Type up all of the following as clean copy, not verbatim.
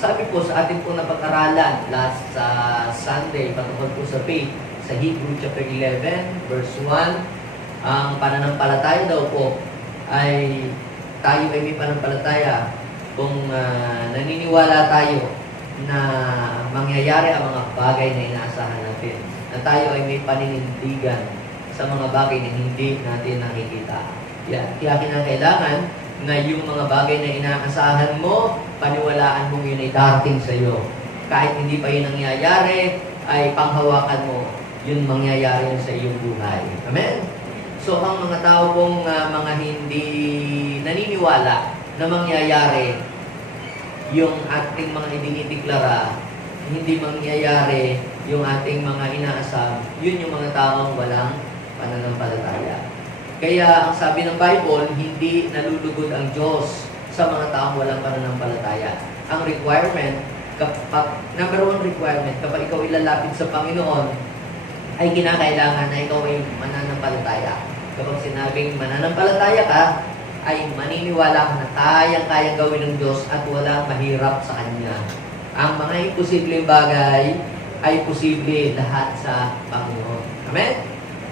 sabi po sa ating po napag-aralan last Sunday, patungkol po sa faith, sa Hebrew chapter 11, verse 1, ang pananampalataya daw po ay tayo ay may pananampalataya kung naniniwala tayo na mangyayari ang mga bagay na inaasahan natin. Na tayo ay may paninindigan sa mga bagay na hindi natin nakikita. Kaya kinakailangan na yung mga bagay na inaasahan mo, paniwalaan mong yun ay darating sa iyo. Kahit hindi pa yun nangyayari, ay panghawakan mo, yun mangyayari sa iyong buhay. Amen? So, ang mga tao pong mga hindi naniniwala na mangyayari yung ating mga idinideklara, hindi mangyayari yung ating mga inaasam, yun yung mga taong walang pananampalataya. Kaya ang sabi ng Bible, hindi nalulugod ang Diyos sa mga taong walang pananampalataya. Ang requirement, number one requirement, kapag ikaw ilalapit sa Panginoon, ay kinakailangan na ikaw ay mananampalataya. Kapag sinabing mananampalataya ka, ay maniniwala ka na kayang-kayang gawin ng Diyos at walang mahirap sa Kanya. Ang mga imposibleng bagay ay posible lahat sa Panginoon. Amen?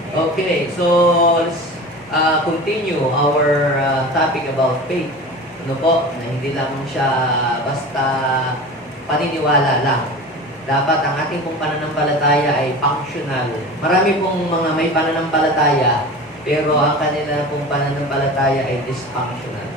Okay, so let's continue our topic about faith. Ano po, na hindi lamang siya basta paniniwala lang. Dapat ang ating pong pananampalataya ay functional. Marami pong mga may pananampalataya, pero ang kanila pong pananampalataya ay dysfunctional.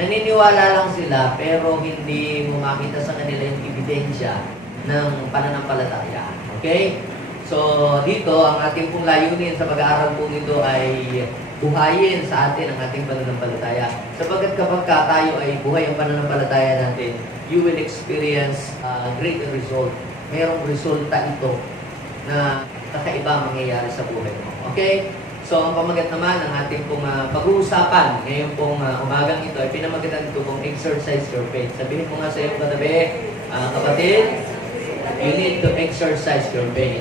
Naniniwala lang sila, pero hindi mo makita sa kanila yung ebidensya ng pananampalataya. Okay? So, dito, ang ating pong layunin sa pag-aaral po nito ay buhayin sa atin ang ating pananampalataya. Sapagkat kapag tayo ay buhay ang pananampalataya natin, you will experience great result. Mayroong resulta ito na kakaiba mangyayari sa buhay mo. Okay? So, ang pamagat naman ng ating pong pag-uusapan ngayon pong umagang ito ay pinamagatan ito kung exercise your faith. Sabihin mo nga sa iyong katabi, kapatid, you need to exercise your faith.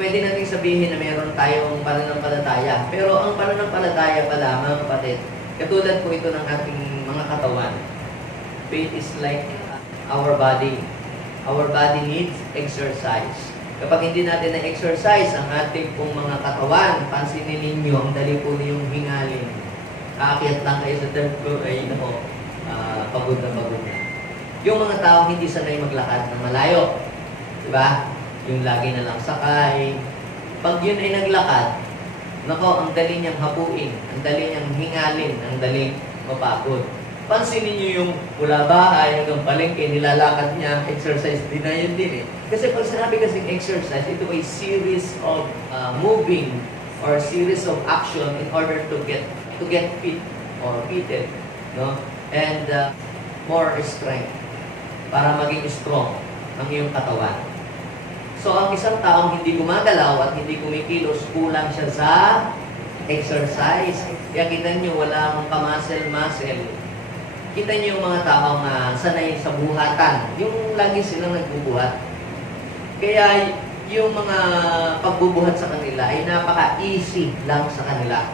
Pwede natin sabihin na mayroon tayong pananampalataya. Pero ang pananampalataya pa lamang, kapatid, katulad po ito ng ating mga katawan. Faith is like our body. Our body needs exercise. Kapag hindi natin na-exercise ang ating pong mga katawan, pansinin ninyo, ang dali po niyong hingalin. Aakyat lang kayo sa third floor, ay pagod na pagod na. Yung mga tao hindi sanay maglakad ng malayo. Diba? Yung lagi na lang sakay. Pag yun ay naglakad, nako, ang dali niyang hapuin, ang dali niyang hingalin, ang dali mapagod. Pansinin niyo yung mula bahay hanggang palengke, nilalakad niya, exercise din na yun din eh. Kasi pag sinabi kasing exercise, ito ay series of moving or series of action in order to get fit or fitted, no? And more strength para maging strong ang iyong katawan. So, ang isang taong hindi gumagalaw at hindi kumikilos, kulang siya sa exercise. Kaya kita nyo, walang kamuscle-muscle. Kita niyo yung mga taong sanay sa buhatan. Yung lagi silang nagbubuhat. Kaya yung mga pagbubuhat sa kanila ay napaka-easy lang sa kanila.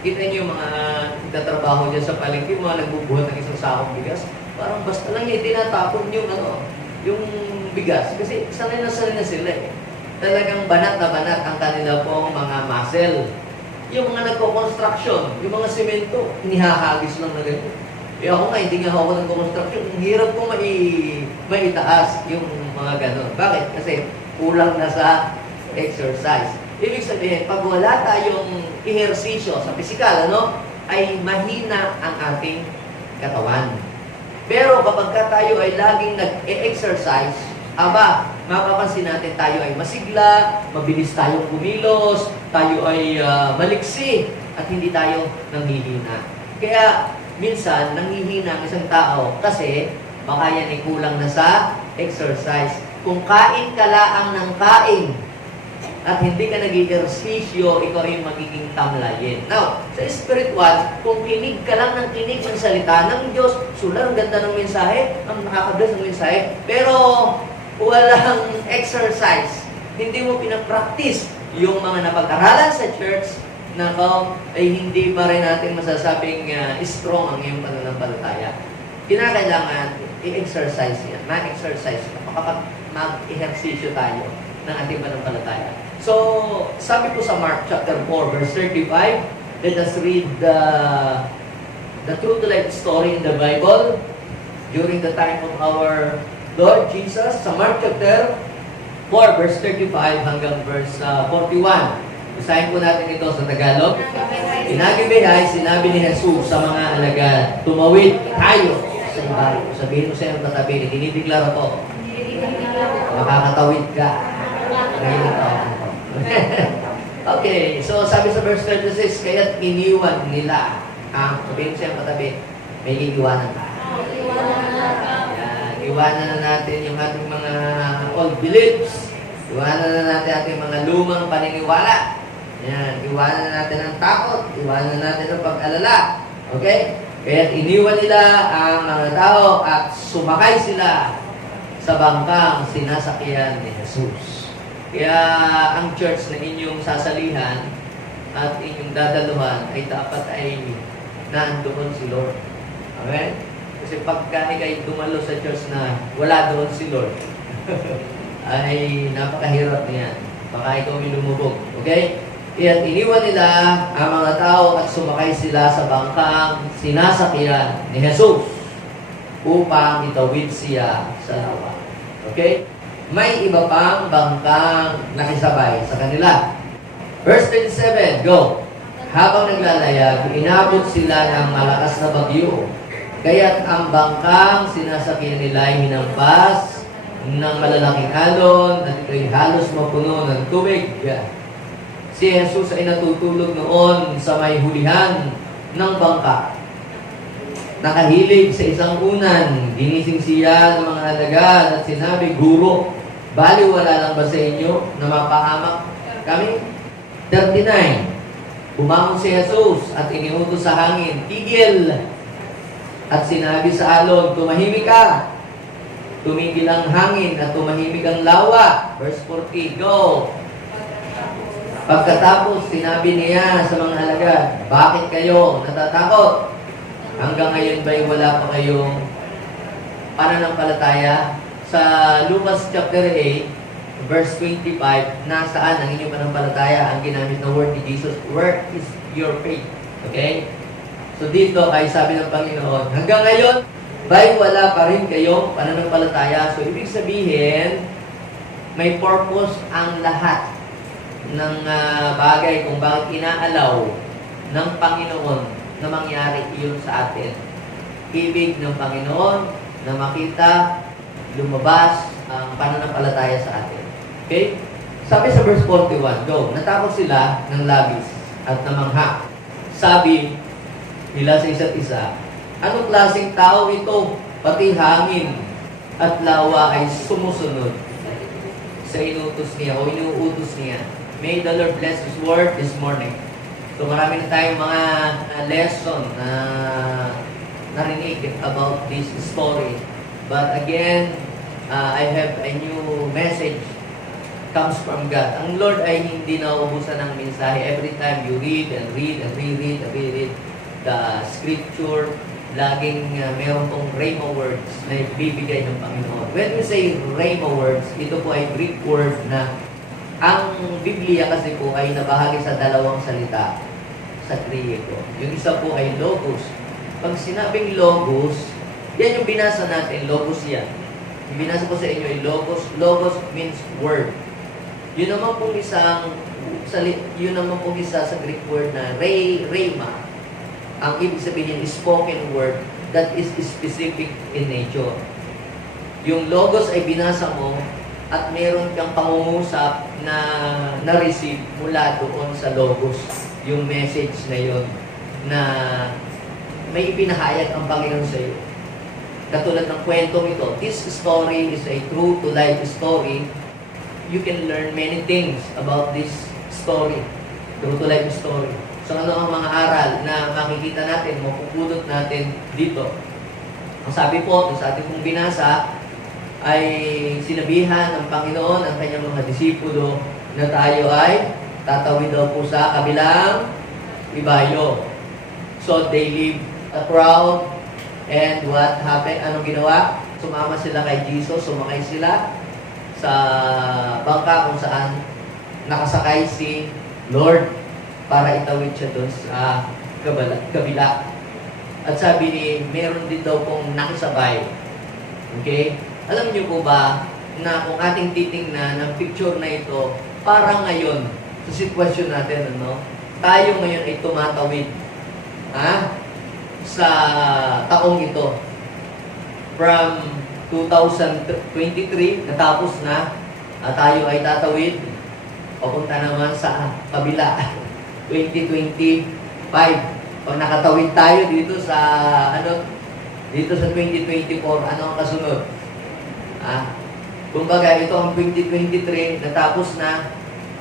Kita niyo yung mga nagtatrabaho dyan sa palengke, mga nagbubuhat ng isang sakong bigas. Parang basta lang yung tinatapon yung bigas. Kasi sanay na sila eh. Talagang banat na banat ang kanila pong mga muscle. Yung mga nagko-construction, yung mga semento, hinihahagis lang na ganyan. Ako nga, hindi nga ako nag-construction. Ang hirap ko maitaas yung mga ganon. Bakit? Kasi kulang na sa exercise. Ibig sabihin, pag wala tayong ehersisyo sa pisikal, ay mahina ang ating katawan. Pero kapag tayo ay laging nag-exercise, mapapansin natin tayo ay masigla, mabilis tayong kumilos, tayo ay maliksi, at hindi tayo nanghihina. Kaya, minsan, nanghihina ang isang tao kasi baka yan ay kulang na sa exercise. Kung kain ka laang ng kain at hindi ka nag-ehersisyo, ikaw ay magiging tamlayin. Now, sa spiritual, kung kinig ka lang ng kinig ng salita ng Diyos, ang ganda ng mensahe, ang nakakabless ng mensahe, pero walang exercise, hindi mo pinapractice yung mga napag-aralan sa church, ay hindi pa rin natin masasabing strong ang iyong pananampalataya. kinakailangan i-exercise yan. Ma-exercise. Mag-ehersisyo tayo ng ating pananampalataya. So, sabi ko sa Mark chapter 4, verse 35, let us read the true to life story in the Bible during the time of our Lord Jesus. Sa Mark chapter 4, verse 35 hanggang verse 41. Basahin po natin ito sa Tagalog. Inagibihay, sinabi ni Jesus sa mga alagad, tumawid tayo sa ibayo. Sabihin mo sa iyong katabi, dinideklara ko, makakatawid ka. Ngayon ito. Okay, so sabi sa verse 36, kaya't iniwan nila. Sabihin mo sa iyong katabi, may iiwanan ka. Yan, iwanan na natin yung ating mga old beliefs. Iwanan na natin ating mga lumang paniniwala. Yan, iwanan na natin ang takot. Iwanan na natin ang pag-alala. Okay? Kaya iniwan nila ang mga tao at sumakay sila sa bangkang sinasakyan ni Jesus. Kaya ang church na inyong sasalihan at inyong dadaluhan ay dapat ay naandoon si Lord. Amen? Kasi pagka ikay dumalo sa church na wala doon si Lord, ay napakahirap niyan. Baka ikaw may lumubog. Okay? Kaya iniwan nila ang mga tao at sumakay sila sa bangkang sinasakyan ni Jesus upang itawid siya sa lawa. Okay? May iba pang bangkang nakisabay sa kanila. Verse 27, go! Habang naglalayag, inabot sila ng malakas na bagyo. Kaya't ang bangkang sinasakyan nila ay hinampas ng malalaking alon at ito'y halos mapuno ng tubig. Si Jesus ay natutulog noon sa may hulihan ng bangka. Nakahilig sa isang unan, ginising siya ng mga alagad at sinabi, Guro, baliwala lang ba sa inyo na mapahamak kami? 39. Bumangon si Jesus at iniutos sa hangin, tigil! At sinabi sa alon, tumahimik ka! Tumigil ang hangin at tumahimik ang lawa. Verse 40, go! Pagkatapos, sinabi niya sa mga alagad, bakit kayo natatakot? Hanggang ngayon ba'y wala pa kayong pananampalataya? Sa Lucas chapter 8, verse 25, nasaan ang inyong pananampalataya? Ang ginamit na word ni Jesus, where is your faith? Okay? So dito ay sabi ng Panginoon, hanggang ngayon, ba'y wala pa rin kayong pananampalataya? So ibig sabihin, may purpose ang lahat ng bagay kung bakit inaalaw ng Panginoon na mangyari iyon sa atin. Ibig ng Panginoon na makita, lumabas ang pananampalataya sa atin. Okay? Sabi sa verse 41, go, natakot sila ng labis at namangha. Sabi nila sa isa't isa, anong klaseng tao ito? Pati hangin at lawa ay sumusunod sa inuutos niya o inuutos niya. May the Lord bless His word this morning. So marami na tayong mga lesson na narinig about this story. But again, I have a new message comes from God. Ang Lord ay hindi nauubusan ng mensahe. Every time you read and read and reread and reread the scripture, laging meron pong rhema words na ibibigay ng Panginoon. When we say rhema words, ito po ay Greek word na ang Biblia kasi po ay nabahagi sa dalawang salita sa Griego. Yung isa po ay logos. Pag sinabing logos, yan yung binasa natin, logos yan. Yung binasa ko sa inyo ay logos. Logos means word. Yun naman pong isa sa Greek word na rhema. Ang ibig sabihin is spoken word that is specific in nature. Yung logos ay binasa mo at meron kang pangungusap na na-receive mula doon sa logos. Yung message na yun na may ipinahayag ang Panginoon sa iyo. Katulad ng kwentong ito, this story is a true to life story. You can learn many things about this story, true to life story. So ano ang mga aral na makikita natin, mapupulot natin dito? Ang sabi po, sa ating pong binasa, ay sinabihan ng Panginoon ang kanyang mga disipulo na tayo ay tatawid daw po sa kabilang ibayo. So they leave the crowd And what happened? Anong ginawa? Sumama sila kay Jesus, sumakay sila sa bangka kung saan nakasakay si Lord para itawid siya doon sa kabila. At sabi ni, meron din daw pong nakisabay. Okay? Alam niyo po ba na kung ating titingnan ng picture na ito, para ngayon, sa sitwasyon natin, tayo ngayon ay tumatawid sa taong ito. From 2023, natapos na, tayo ay tatawid, papunta naman sa kabila, 2025. Pag nakatawid tayo dito sa, dito sa 2024, ano ang kasunod? Kumbaga, ito ang 2023, natapos na,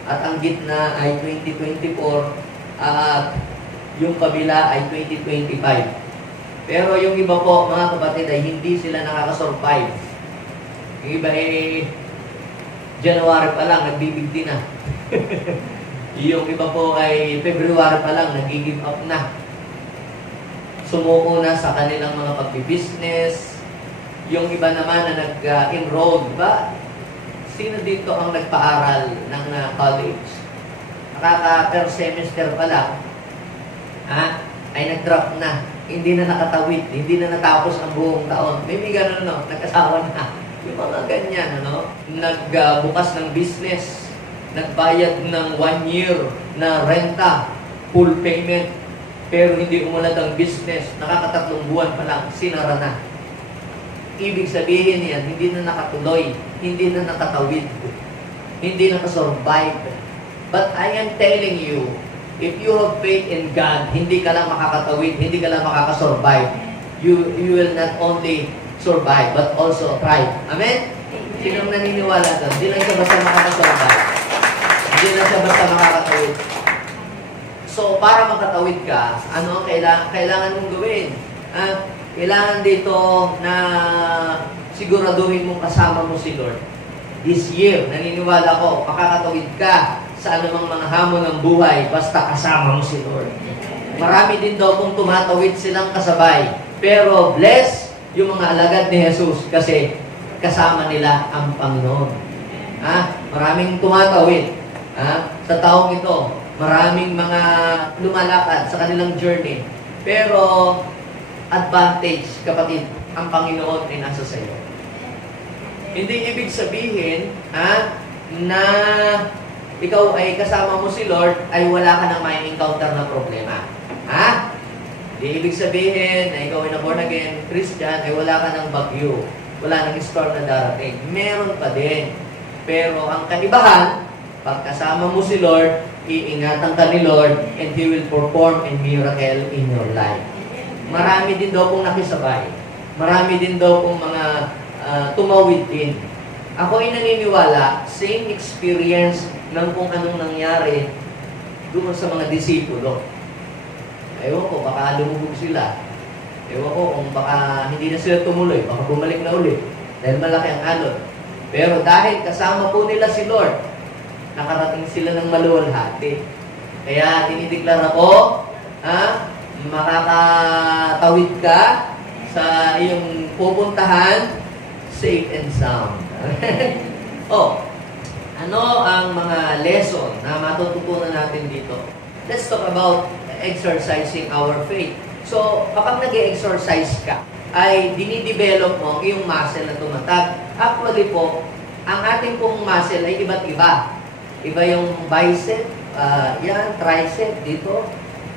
at ang gitna ay 2024, at yung kabila ay 2025. Pero yung iba po, mga kapatid, ay hindi sila nakakasurvive. Yung iba ay January pa lang, nagbibigti na. Yung iba po ay February pa lang, nag-give up na. Sumuko na sa kanilang mga pagbibusiness. Yung iba naman na nag-enroll, ba? Sino dito ang nagpaaral ng college? Per semester pa lang, ay nag-drop na. Hindi na nakatawid, hindi na natapos ang buong taon. May ganun, nag-asawa na. Yung mga ganyan, nagbukas ng business, nagbayad ng 1 year na renta, full payment, pero hindi umunlad ang business, nakakatatlong buwan pa lang, sinara na. Ibig sabihin yan, hindi na nakatuloy, hindi na nakatawid, hindi nakasurvive. But I am telling you, if you have faith in God, hindi ka lang makakatawid, hindi ka lang makakasurvive. You will not only survive, but also thrive. Amen? Sinong naniniwala doon? Hindi lang siya basta makakasurvive. Hindi lang siya basta makakatawid. So, para makatawid ka, ano ang kailangan mong gawin? Kailangan dito na siguraduhin mong kasama mo si Lord. This year, naniniwala ko, makakatawid ka sa anumang mga hamon ng buhay, basta kasama mo si Lord. Marami din daw kung tumatawid silang kasabay. Pero bless yung mga alagad ni Jesus kasi kasama nila ang Panginoon. Maraming tumatawid sa taong ito. Maraming mga lumalakad sa kanilang journey. Pero advantage, kapatid, ang Panginoon ay nasa sa iyo. Hindi ibig sabihin na ikaw ay kasama mo si Lord, ay wala ka nang may encounter na problema. Hindi ibig sabihin na ikaw ay na born again Christian, ay wala ka ng bagyo, wala nang storm na darating. Meron pa din. Pero ang kaibahan, pag kasama mo si Lord, iingatan ka ni Lord, and He will perform a miracle in your life. Marami din daw pong nakisabay. Marami din daw pong mga tumawid din. Ako ay naniniwala, same experience ng kung anong nangyari doon sa mga disipulo. Ewan ko, baka lumubog sila. Ewan ko kung baka hindi na sila tumuloy, baka bumalik na ulit. Dahil malaki ang alon. Pero dahil kasama po nila si Lord, nakarating sila ng maluwalhati. Kaya dinideklara ko, makakatawid ka sa iyong pupuntahan, safe and sound. Ano ang mga lesson na matututunan natin dito? Let's talk about exercising our faith. So, kapag nag-exercise ka, ay dinidevelop mo yung muscle na tumatag. Actually po, ang ating pong muscle ay iba't iba. Iba yung bicep, tricep dito.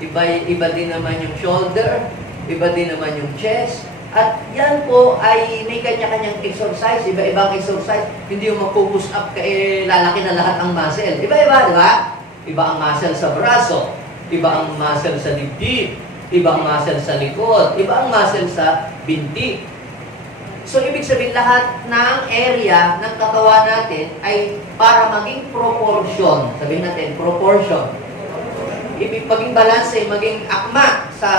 Iba din naman yung shoulder, iba din naman yung chest. At yan po ay may kanya-kanyang exercise, iba-ibang exercise. Hindi yung mag-focus up lalaki na lahat ang muscle. Iba-iba, di ba? Iba ang muscle sa braso, iba ang muscle sa dibdib, iba ang muscle sa likod, iba ang muscle sa binti. So, ibig sabihin lahat ng area ng katawan natin ay para maging proportion. Sabihin natin, proportion. Ibig maging balanse, maging akma sa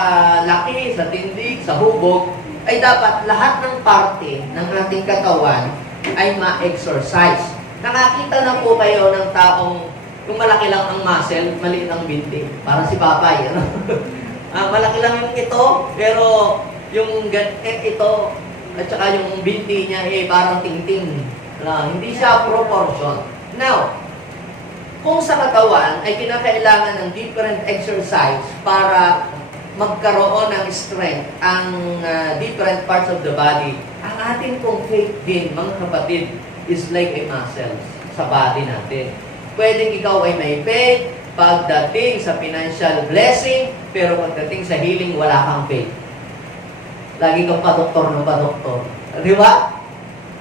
laki, sa tindig, sa hubog, ay dapat lahat ng parte ng ating katawan ay ma-exercise. Nakakita na po kayo ng taong yung malaki lang ang muscle, maliit ang binti. Para si Papay. Malaki lang yung ito, pero ito, at saka yung binti niya, parang tingting. Hindi siya proportion. Now, kung sa katawan ay kinakailangan ng different exercise para magkaroon ng strength ang different parts of the body, ang ating pong faith din, mga kapatid, is like a muscle sa body natin. Pwedeng ikaw ay may faith pagdating sa financial blessing, pero pagdating sa healing, wala kang faith. Lagi kang pa-doktor ng pa-doktor. Di ba?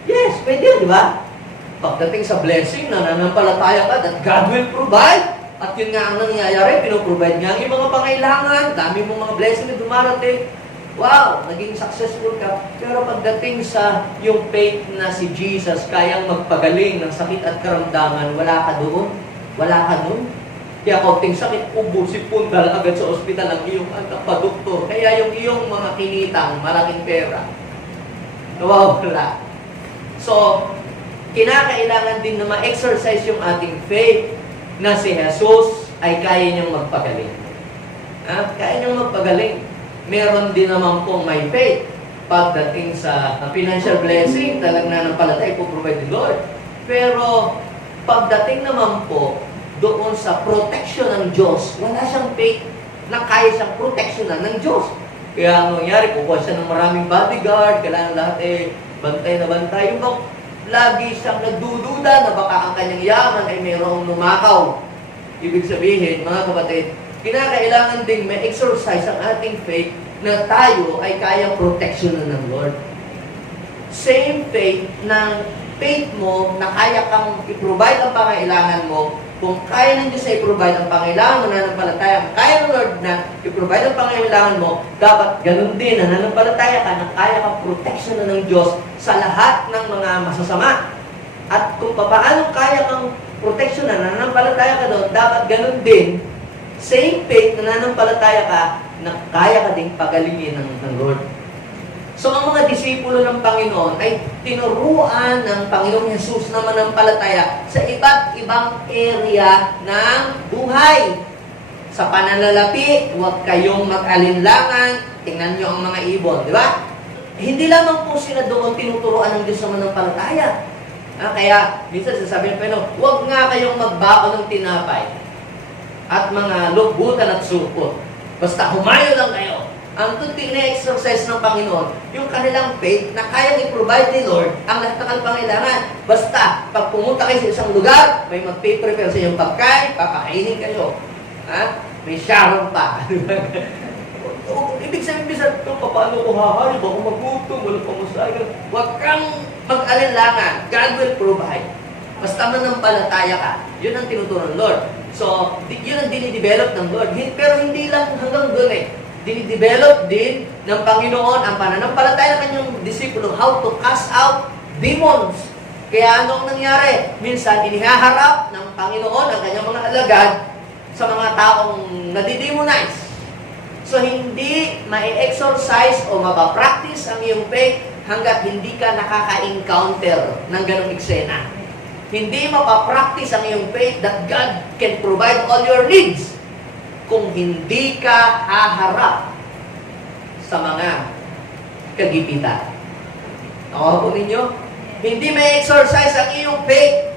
Yes, pwede, di ba? Pagdating sa blessing, nananampalataya ka that God will provide. At yun nga ang nangyayari, pinoprovide nga ang mga pangailangan, dami mong mga blessing na dumarating. Wow, naging successful ka. Pero pagdating sa yung faith na si Jesus, kayang magpagaling ng sakit at karamdaman, wala ka doon. Wala ka doon. Kaya kaunting sakit, sipon agad sa ospital ang iyong pa-doktor. Kaya yung iyong mga kinitang, malaking pera, nawawala. So, kinakailangan din na ma-exercise yung ating faith na si Jesus ay kaya niyang magpagaling. Kaya niyang magpagaling. Meron din naman pong may faith. Pagdating sa financial blessing, talagang nananampalataya po provide the Lord. Pero, pagdating naman po doon sa protection ng Diyos, wala siyang faith na kaya siyang proteksyonan ng Diyos. Kaya ang nangyari, kukuha siya ng maraming bodyguard, kailangan lahat bantay na bantay. Yung lagi siyang nagdududa na baka ang kanyang yaman ay mayroong lumakaw. Ibig sabihin, mga kapatid, kinakailangan ding may exercise ang ating faith na tayo ay kayang proteksyonan ng Lord. Same faith ng faith mo na kaya kang i-provide ang pangailangan mo. Kung kaya ng Diyos na i-provide ang pangailangan mo, nananampalataya, kaya ng Lord na i-provide ang pangailangan mo, dapat ganun din, nananampalataya ka na kaya kang proteksyonan ng Diyos sa lahat ng mga masasama. At kung paano kaya kang proteksyonan, nananampalataya ka doon, dapat ganun din, same faith na nananampalataya ka, na kaya ka ding pagalingin ng Lord. So, ang mga disipulo ng Panginoon ay tinuruan ng Panginoong Jesus na manampalataya sa iba't ibang area ng buhay. Sa pananalapi, huwag kayong mag-alinlangan, tingnan nyo ang mga ibon, di ba? Hindi lamang po sila doon tinuturuan ng Diyos na manampalataya. Kaya, minsan sasabihin ng Panginoon, huwag nga kayong magbaon ng tinapay at mga lugbutan at supot. Basta humayo lang kayo. Ang tuting na exercise ng Panginoon, yung kanilang faith na kayang i-provide ni Lord ang lahat ng pangailangan. Basta, pag pumunta kayo sa isang lugar, may mag-prepare sa inyong pagkain, papakainin kayo. May sharon pa. Ibig sabihin, bisa, paano ko hahayo? Baka magutom, wala pang masaya. Huwag kang mag-alinlangan. God will provide. Basta manampalataya ka. Yun ang tinuturo ng Lord. So, yun ang dinidevelop ng Lord. Pero hindi lang hanggang doon dinidevelop din ng Panginoon ang pananampalataya ng kanyang disipulo how to cast out demons. Kaya anong nangyari? Minsan, inihaharap ng Panginoon ang kanyang mga alagad sa mga taong nadidemonize. So, hindi ma-exercise o mapapractice ang iyong faith hanggat hindi ka nakaka-encounter ng ganong eksena. Hindi mapapractice ang iyong faith that God can provide all your needs kung hindi ka haharap sa mga kagipitan. Nakuha po ninyo? Hindi may exercise ang iyong faith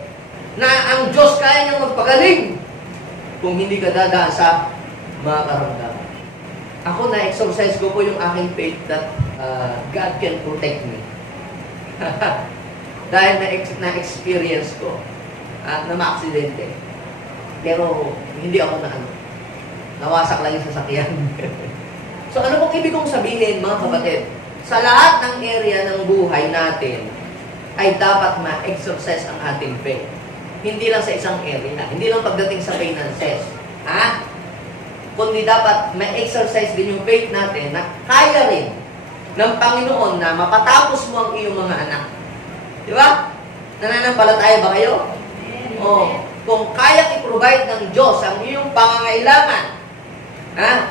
na ang Diyos kaya niyang magpagaling kung hindi ka dadaan sa mga karamdaman. Ako na-exercise ko po yung aking faith that God can protect me. Dahil na-experience ko na ma-aksidente. Pero hindi ako nawasak lang yung sasakyan. So ano pong ibig kong sabihin, mga kapatid? Sa lahat ng area ng buhay natin, ay dapat ma-exercise ang ating faith. Hindi lang sa isang area. Hindi lang pagdating sa finances. Kundi dapat ma-exercise din yung faith natin na kaya rin ng Panginoon na mapatapos mo ang iyong mga anak. Di ba? Nananampalataya ba kayo? Kung kaya i-provide ng Diyos ang iyong pangangailangan,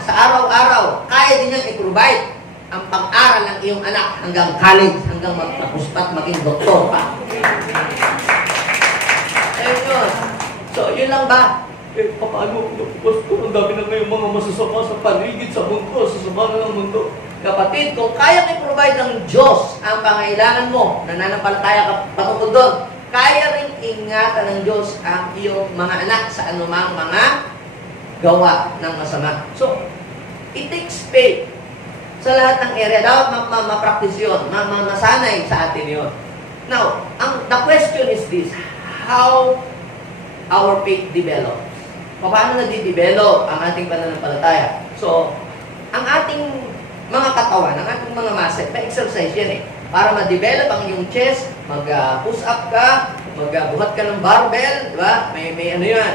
sa araw-araw, kaya din niyang i-provide ang pang-aral ng iyong anak hanggang college, hanggang magtapos pa at maging doktor pa. Ayun. So, yun lang ba? Paano? Pastor, ang dami na ngayong mga masasama sa paligid, sa mundo, sa sama na ng mundo. Kapatid, kung kaya i-provide ng Diyos ang pangailangan mo, nananampalataya ka patungkol doon, kaya rin ingatan ng Diyos ang iyong mga anak sa anumang mga gawa ng masama. So, it takes faith sa lahat ng area. Dapat ma-practice yun, masanay sa atin yun. Now, the question is this: how our faith develops? Paano nadidevelop ang ating pananampalataya? So, ang ating mga katawan, ang ating mga muscle, may exercise yan eh. Para ma-develop ang iyong chest, mag-push up ka, magbuhat ka ng barbell, di ba? May ano yan,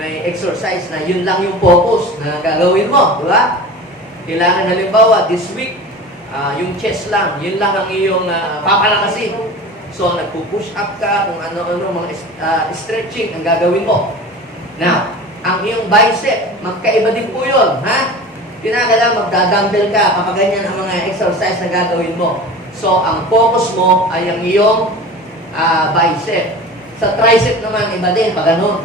may exercise na yun lang yung focus na gagawin mo, di ba? Kailangan halimbawa, this week, yung chest lang, yun lang ang iyong papalakasin. So, nagpo-push up ka, kung ano-ano, mga stretching ang gagawin mo. Now, ang iyong bicep, magkaiba din po yun, ha? Kinakailangan magdadumbbell ka kapag ganyan ang mga exercise na gagawin mo. So, ang focus mo ay ang iyong bicep. Sa tricep naman, iba din, pag ganun.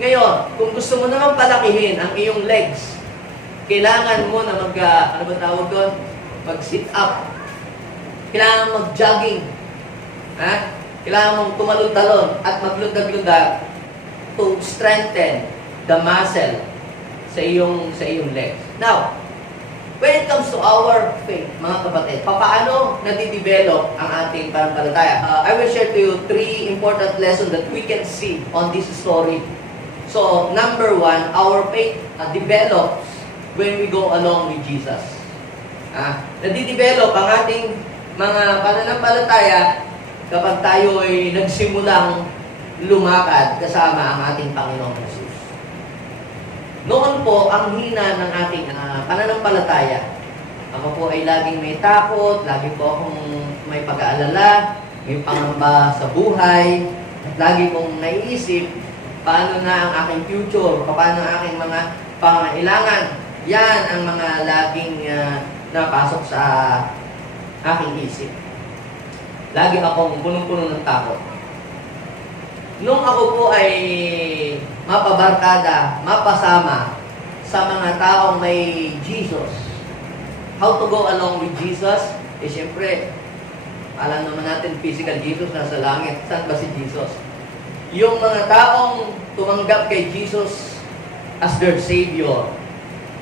Ngayon, kung gusto mo naman palakihin ang iyong legs, kailangan mo na ano ba tawag doon? Mag-sit up. Kailangan mag-jogging. Kailangan mong tumalon-talon at maglundag-lundag to strengthen the muscle sa iyong legs. Now, when it comes to our faith, mga kapatid, paano nadidevelop ang ating pananampalataya? I will share to you 3 important lessons that we can see on this story. So, number 1, our faith develops when we go along with Jesus. Nadidevelop ang ating mga pananampalataya kapag tayo ay nagsimulang lumakad kasama ang ating Panginoong Jesus. Noon po, ang hina ng ating pananampalataya. Ako po ay laging may takot, lagi po akong may pag-aalala, may pangamba sa buhay, at lagi kong naiisip paano na ang aking future, paano ang aking mga pangailangan. Yan ang mga laging napasok sa aking isip. Lagi akong punong-puno ng takot. Nung ako po ay mapabarkada, mapasama sa mga taong may Jesus, how to go along with Jesus? Siyempre, alam naman natin, physical Jesus nasa langit. Saan ba si Jesus? Yung mga taong tumanggap kay Jesus as their Savior,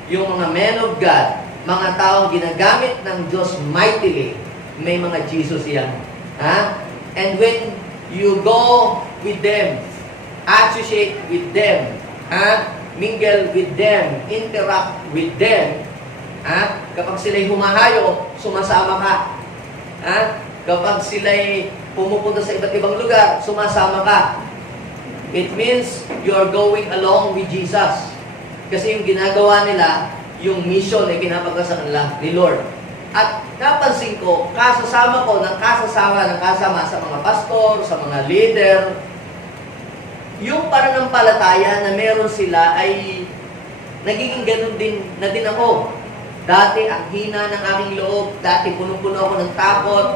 yung mga men of God, mga taong ginagamit ng Diyos mightily, may mga Jesus yan. And when you go with them, associate with them, mingle with them, interact with them, kapag sila'y humahayo, sumasama ka. Kapag sila'y pumupunta sa iba't ibang lugar, sumasama ka. It means you are going along with Jesus. Kasi yung ginagawa nila, yung mission ay pinapagawa sa kanila ni Lord. At napansin ko, kasama sa mga pastor, sa mga leader, yung pananampalataya na meron sila ay nagiging ganun din ako. Dati ang hina ng aking loob, dati punong-puno ako ng takot,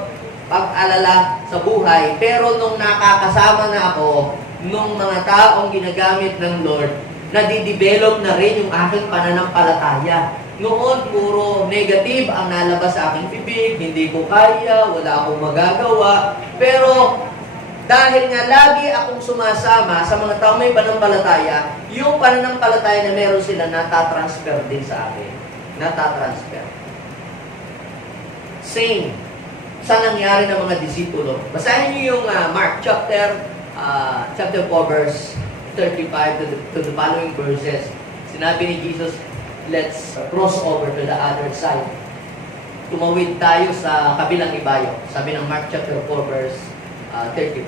pag-alala sa buhay. Pero nung nakakasama na ako, nung mga taong ginagamit ng Lord, nadidevelop na rin yung aking pananampalataya. Noon, puro negative ang nalabas sa aking bibig, hindi ko kaya, wala akong magagawa. Pero, dahil nga lagi akong sumasama sa mga tao may pananampalataya, yung pananampalataya na meron sila, natatransfer din sa akin. Natatransfer. Same sa nangyari ng mga disipulo. Basahin niyo yung Mark chapter 4, verse 35 to the following verses. Sinabi ni Jesus, let's cross over to the other side. Tumawid tayo sa kabilang ibayo. Sabi ng Mark chapter 4 verse 35.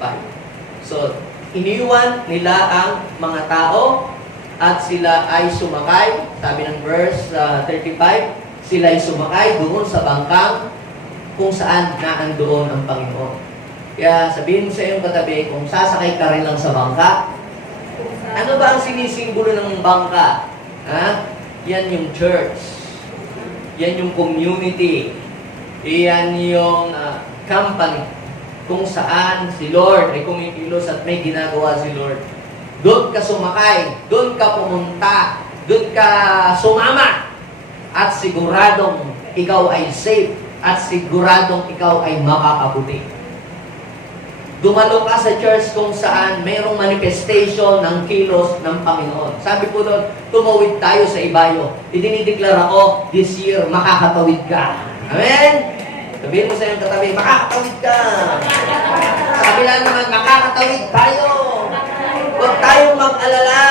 So, iniwan nila ang mga tao at sila ay sumakay. Sabi ng verse 35, sila ay sumakay doon sa bangkang kung saan naandoon ang Panginoon. Kaya sabihin sa iyong katabi, kung sasakay ka rin lang sa bangka, ano ba ang sinisimbolo ng bangka? Yan yung church. Yan yung community. Yan yung company kung saan si Lord ay kumikilos at may ginagawa si Lord. Doon ka sumakay, doon ka pumunta, doon ka sumama at siguradong ikaw ay safe at siguradong ikaw ay makakabuti. Dumalo ka sa church kung saan mayroong manifestation ng kilos ng Panginoon. Sabi po doon, tumawid tayo sa ibayo. Idinideklara ko, this year, makakatawid ka. Amen? Sabihin mo sa iyong katabi, makakatawid ka. Sa kabila naman, makakatawid tayo. Huwag tayong mag-alala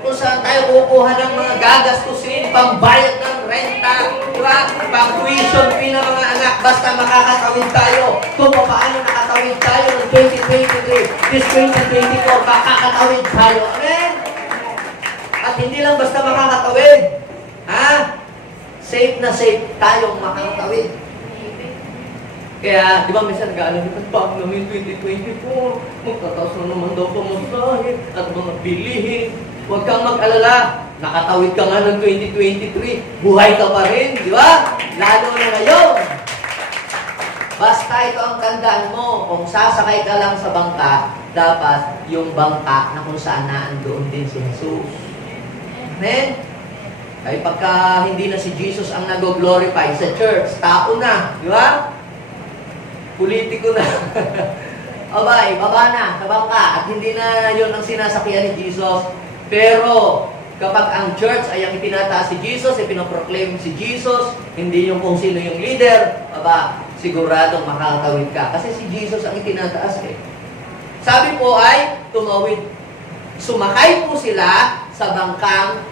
kung saan tayo kukuha ng mga gagastusin, pambayad ng renta, diba? Pang-tuition fee ng mga anak, basta makakatawid tayo. Kung paano nakatawid tayo ng 2023, this 2024, makakatawid tayo. Amen? At hindi lang basta makakatawid. Ha? Safe na safe tayong makakatawid. Kaya, di ba, minsan nag-aalala dito, pag namin 2024, magtataas na naman daw pamasahe at mga bilihin. Huwag kang mag-alala. Nakatawid ka nga ng 2023. Buhay ka pa rin, di ba? Lalo na ngayon. Basta ito ang tandaan mo. Kung sasakay ka lang sa bangka, dapat yung bangka na kung saan naandoon din si Jesus. Amen? Ay pagka hindi na si Jesus ang nag-glorify sa church, tao na, di ba? Politiko na. Abay, baba na sa bangka at hindi na yon ang sinasakyan ni Jesus. Pero kapag ang church ay ang itinataas si Jesus, ipinoproclaim si Jesus, hindi yung kung sino yung leader, aba, siguradong makakatawid ka. Kasi si Jesus ang itinataas eh. Sabi po ay, tumawid. Sumakay po sila sa bangkang,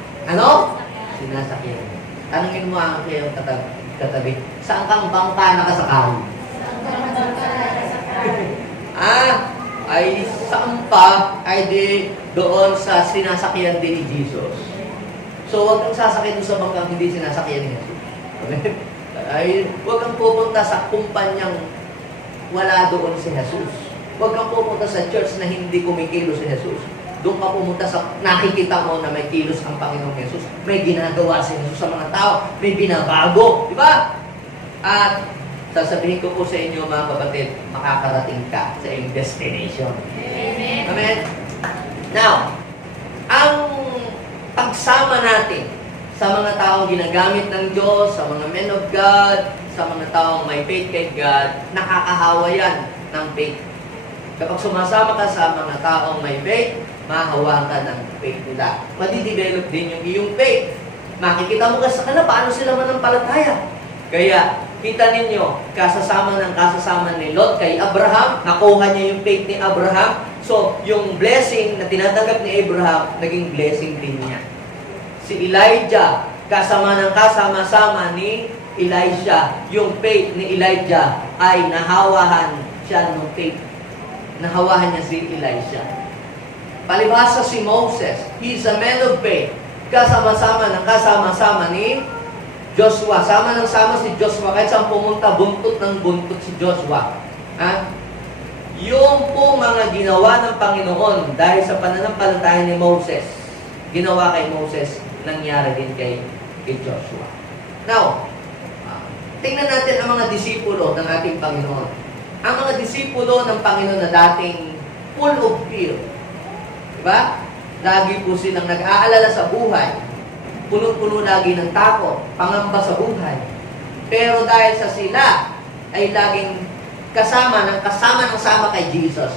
sinasakyan. Tanungin mo ang kayong katabi, saan kang bangka nakasakay? Ay saan pa ay di doon sa sinasakyan din ni Jesus. So, huwag kang sasakyan doon sa bangkang hindi sinasakyan ni Jesus. Ay, huwag kang pupunta sa kumpanyang wala doon si Jesus. Huwag kang pupunta sa church na hindi kumikilos si Jesus. Doon ka pumunta sa nakikita mo na may kilos ang Panginoong Jesus. May ginagawa si Jesus sa mga tao. May binabago. Di ba? At sasabihin ko po sa inyo mga kapatid, makakarating ka sa iyong destination. Amen. Amen. Now, ang pagsama natin sa mga taong ginagamit ng Diyos, sa mga men of God, sa mga taong may faith kay God, nakakahawa yan ng faith. Kapag sumasama ka sa mga taong may faith, mahawa ka ng faith nila. Madidevelop din yung iyong faith. Makikita mo ka sa kanila, paano sila manampalataya. Kaya, kita ninyo, kasasama ni Lot kay Abraham, nakuha niya yung faith ni Abraham. So, yung blessing na tinatanggap ni Abraham, naging blessing din niya. Si Elijah, kasama ni Elisha. Yung faith ni Elijah ay nahawahan siya ng faith. Nahawahan niya si Elisha. Palibhasa si Moses, he's a man of faith. Kasama ni Joshua. Sama si Joshua. Kahit saan pumunta, buntot ng buntot si Joshua. Yung po mga ginawa ng Panginoon dahil sa pananampalataya ni Moses, ginawa kay Moses, nangyari din kay Joshua. Now, tingnan natin ang mga disipulo ng ating Panginoon. Ang mga disipulo ng Panginoon na dating full of fear. Diba? Lagi po silang nag-aalala sa buhay. Puno-puno lagi ng takot, pangamba sa buhay. Pero dahil sa sila ay laging kasama kay Jesus,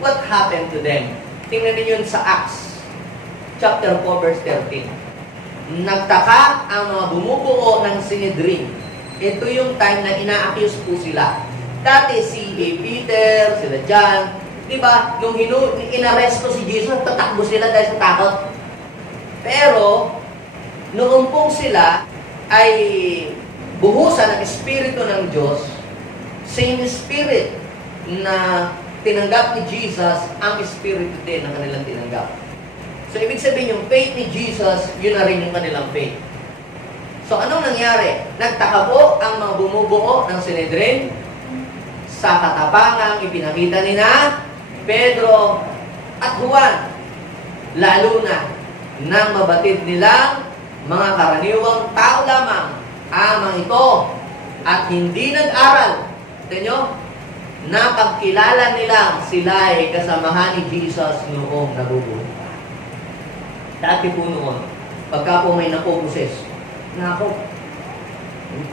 what happened to them? Tingnan niyo sa Acts chapter 4 verse 13. Nagtaka ang mga bumubuo ng Sinedrin. Ito yung time na ina-accuse po sila. Dati si Peter, sila John, di ba? Nung inaresto si Jesus, tatakbo sila dahil sa takot. Pero noong pong sila ay buhusan ng Espiritu ng Diyos, same Spirit na tinanggap ni Jesus, ang Espiritu din na kanilang tinanggap. So, ibig sabihin yung faith ni Jesus, yun na rin yung kanilang faith. So, anong nangyari? Nagtaka po ang mga bumubuo ng Sinedrin sa katapangang ipinakita ni na Pedro at Juan. Lalo na nang mabatid nilang mga karaniwang tao lamang ang mga ito at hindi nag-aral. Tignan nyo, napagkilala nilang sila ay kasamahan ni Jesus noong nabubuhay. Dati po noon, pagka po may napuposes, nako,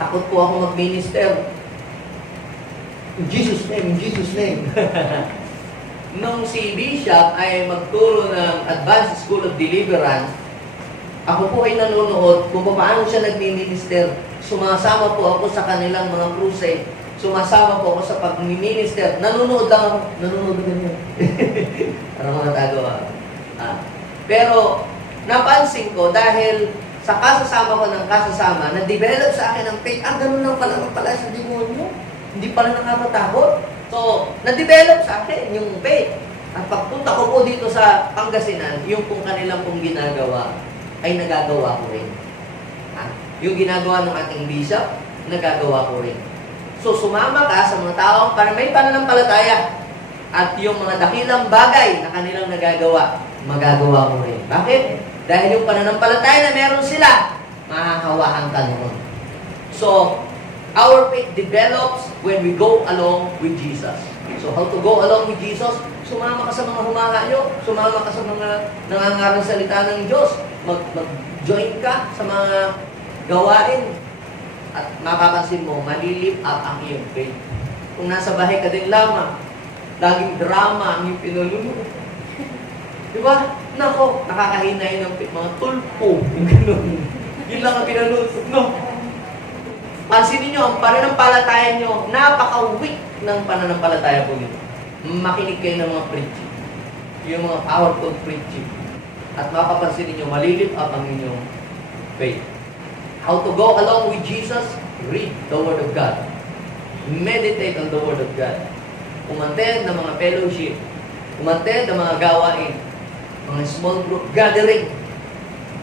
Takot po ako mag-minister. In Jesus' name, in Jesus' name. Nung si Bishop ay magturo ng Advanced School of Deliverance, ako po ay nanonood kung paano siya nag-minister. Sumasama po ako sa kanilang mga crusade. Sumasama po ako sa pag-minister. Nanonood lang ako. Nanonood ganyan. Parang mga tagawa. Pero, napansin ko dahil sa kasasama ko ng kasasama, na-develop sa akin ang faith. Ganun lang pala sa demonyo. Hindi pala nakakatakot. So, na-develop sa akin yung faith. At pagpunta ko po dito sa Pangasinan, yung kung kanilang pong ginagawa, ay nagagawa ko rin. Yung ginagawa ng ating bishop, nagagawa ko rin. So, sumama ka sa mga taong para may pananampalataya. At yung mga dakilang bagay na kanilang nagagawa, magagawa ko rin. Bakit? Dahil yung pananampalataya na meron sila, mahahawakan ka noon. So, our faith develops when we go along with Jesus. So, how to go along with Jesus? Sumama ka sa mga humahayo, sumama ka sa mga nangangarang salita ng Diyos, mag-join ka sa mga gawain, at mapapansin mo, malilip up ang iyong faith. Kung nasa bahay ka din lamang, laging drama ang iyong pinulunod. Diba? Nako, nakakahinay ng mga tulpo, yung gano'n. Yun lang ang pinulunod. No. Pansinin nyo, ang pananampalataya nyo, napaka-weak ng pananampalataya po nito. Makinig kayo ng mga preaching. Yung mga powerful preaching. At mapapansin niyo, malilip up ang inyong faith. How to go along with Jesus? Read the Word of God. Meditate on the Word of God. Umattend ng mga fellowship. Umattend ng mga gawain. Mga small group gathering.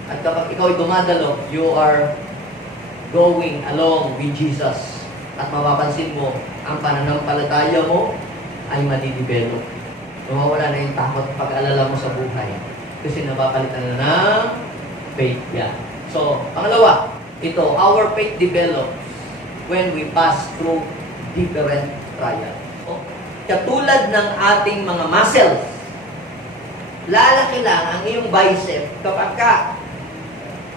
At kapag ikaw ay dumadalo, you are going along with Jesus. At mapapansin mo, ang pananampalataya mo ay madidevelop. Mawawala na yung takot pag-alala mo sa buhay. Kasi napapalitan na ng faith yan. So, pangalawa, ito, our faith develops when we pass through different trials. So, katulad ng ating mga muscles, lalaki lang ang iyong bicep kapag ka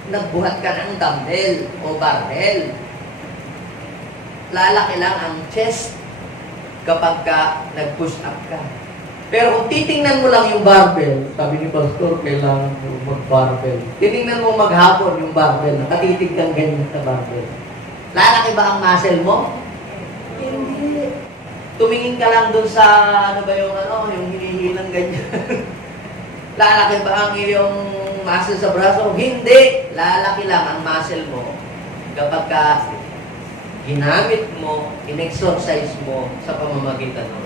nagbuhat ka ng dumbbell o barbell. Lalaki lang ang chest kapag ka nag-push up ka. Pero kung titingnan mo lang yung barbell, sabi ni Pastor, kailangan mo mag-barbell. Tiningnan mo maghapon yung barbell, nakatitig kang ganyan sa barbell. Lalaki ba ang muscle mo? Hindi. Tumingin ka lang dun sa, yung hinihilang ganyan. Lalaki ba ang iyong muscle sa braso? Hindi. Lalaki lang ang muscle mo kapag ka ginamit mo, in-exercise mo sa pamamagitan mo.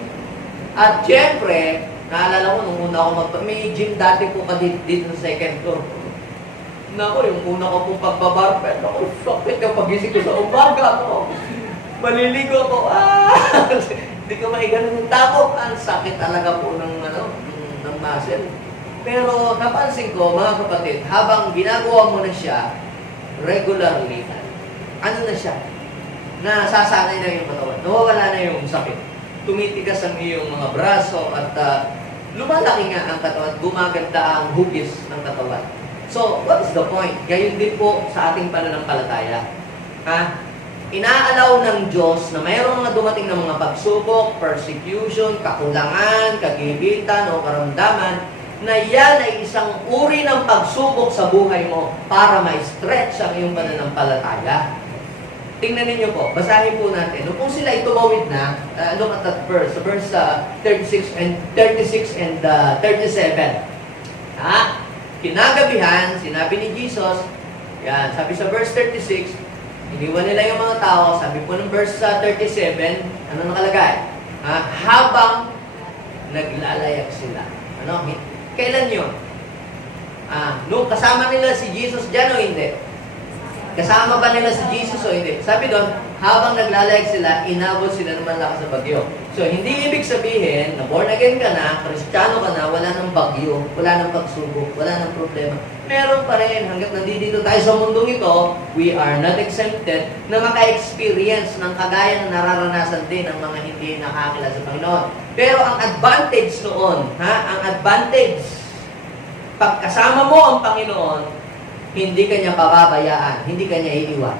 At syempre, naalala ko nung una ako may gym dati po ka dito sa second floor. Naku, yung una ko pong pagbabarbell, naku, sakit yung pagising ko sa umaga, no? Maliligo ako, hindi ko maiganon yung tapok. Ang sakit talaga po ng muscle. Pero napansin ko, mga kapatid, habang ginagawa mo na siya regularly, ano na siya? Nasasanay na yung katawan. Nawawala na yung sakit. Tumitigas ang iyong mga braso at lumalaki nga ang katawan, gumaganda ang hugis ng katawan. So, what is the point? Gayon din po sa ating pananampalataya. Inaalaw ng Diyos na mayroong mga dumating na mga pagsubok, persecution, kakulangan, kagibitan o karamdaman, na yan ay isang uri ng pagsubok sa buhay mo para ma-stretch ang iyong pananampalataya. Tingnan ninyo po, basahin po natin. Nung kung sila tumawid na, look at that verse 36 and 37. Kinagabihan, sinabi ni Jesus, yan, sabi sa verse 36, iniwan nila yung mga tao, sabi po ng verse 37, ano nakalagay? Habang naglalayag sila. Kailan yun? Nung kasama nila si Jesus dyan o hindi? Kasama ba nila si Jesus o hindi? Sabi doon, habang naglalayag sila, inabot sila ng malakas na bagyo. So, hindi ibig sabihin na born again ka na, Kristiyano ka na, wala nang bagyo, wala nang pagsubok, wala nang problema. Meron pa rin, hanggat nandito tayo sa mundong ito, we are not exempted na maka-experience ng kagaya na nararanasan din ng mga hindi nakakilala sa Panginoon. Pero ang advantage noon, ang advantage, pagkasama mo ang Panginoon, hindi kanya pababayaan, hindi kanya iiwan.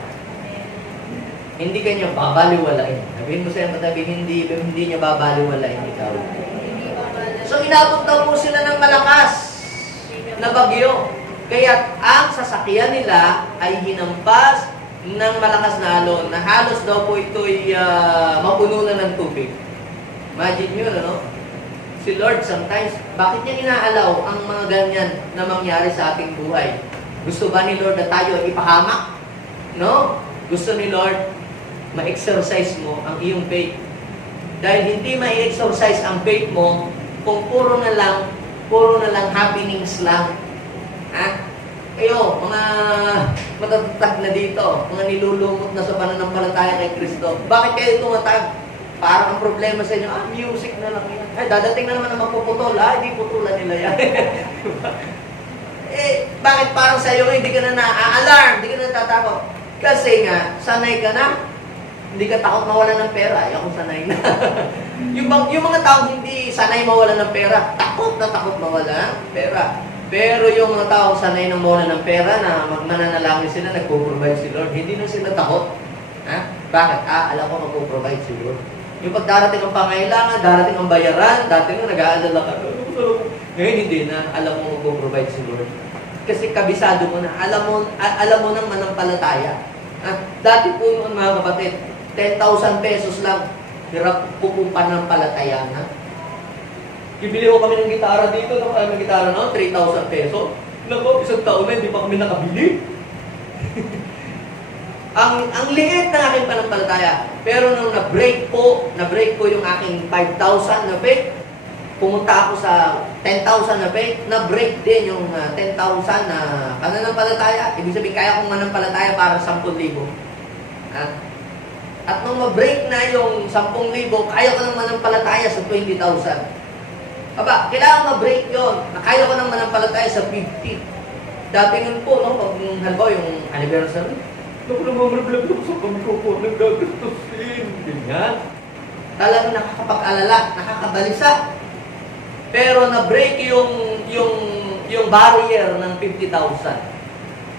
Hindi kanya babaliwalain. Sabihin mo sa iyong katabi, hindi niya babaliwalain ikaw. So inabot daw po sila ng malakas na bagyo. Kaya ang sasakyan nila ay hinampas ng malakas na alon na halos daw po ito'y mapuno na ng tubig. Imagine nyo, ano? Si Lord sometimes, bakit niya inaalaw ang mga ganyan na mangyari sa ating buhay? Gusto ba ni Lord na tayo ipahamak? No? Gusto ni Lord ma-exercise mo ang iyong faith. Dahil hindi ma-exercise ang faith mo kung puro na lang happenings lang. Ha? Kayo, mga matatatag na dito, mga nilulumot na sa pananampalataya kay Kristo, bakit kayo tumatag? Parang ang problema sa inyo, music na lang yan. Ay, dadating na naman ang magpuputol. Hindi putulan nila yan. Bakit parang sa iyo, hindi ka na na-alarm, hindi ka na natatakot? Kasi nga, sanay ka na. Hindi ka takot mawala ng pera. Ay, ako sanay na. yung mga tao hindi sanay mawala ng pera, takot mawala ng pera. Pero yung mga tao sanay na mawala ng pera, na mananalangin sila, nagpo-provide si Lord, hindi na sila takot. Ha? Bakit? Alam ko magpo-provide si Lord. Yung pag darating ang pangailangan, darating ang bayaran, dati nga nag-aalala ka. Ngayon hindi na, alam mo magpo-provide si Lord. Kasi kabisado mo na, alam mo ng manampalataya. Dati po noon mga kapatid, 10,000 pesos lang, hirap pupumpan ng palataya na. Bibili ko kami ng gitara dito, ng gitara 3,000 pesos. Naku, isang taon na, hindi pa kami nakabili. Ang liit ng aking panampalataya. Pero nung na-break ko yung aking 5,000 na faith, pumunta ako sa 10,000 na faith, na-break din yung 10,000 na pananampalataya. Ibig sabihin, kaya kong manampalataya para 10,000. At nung ma-break na yung 10,000, kaya ko nang manampalataya sa 20,000. Aba, kailangan ma-break yun. Kaya ko nang manampalataya sa 50. Dati nun po, pag halimbawa yung anniversary, naku naman, naglaglap sa kami ko po, naggagastusin. Ganyan. Talagang nakakapag-alala, nakakabalisa. Pero na-break yung barrier ng 50,000.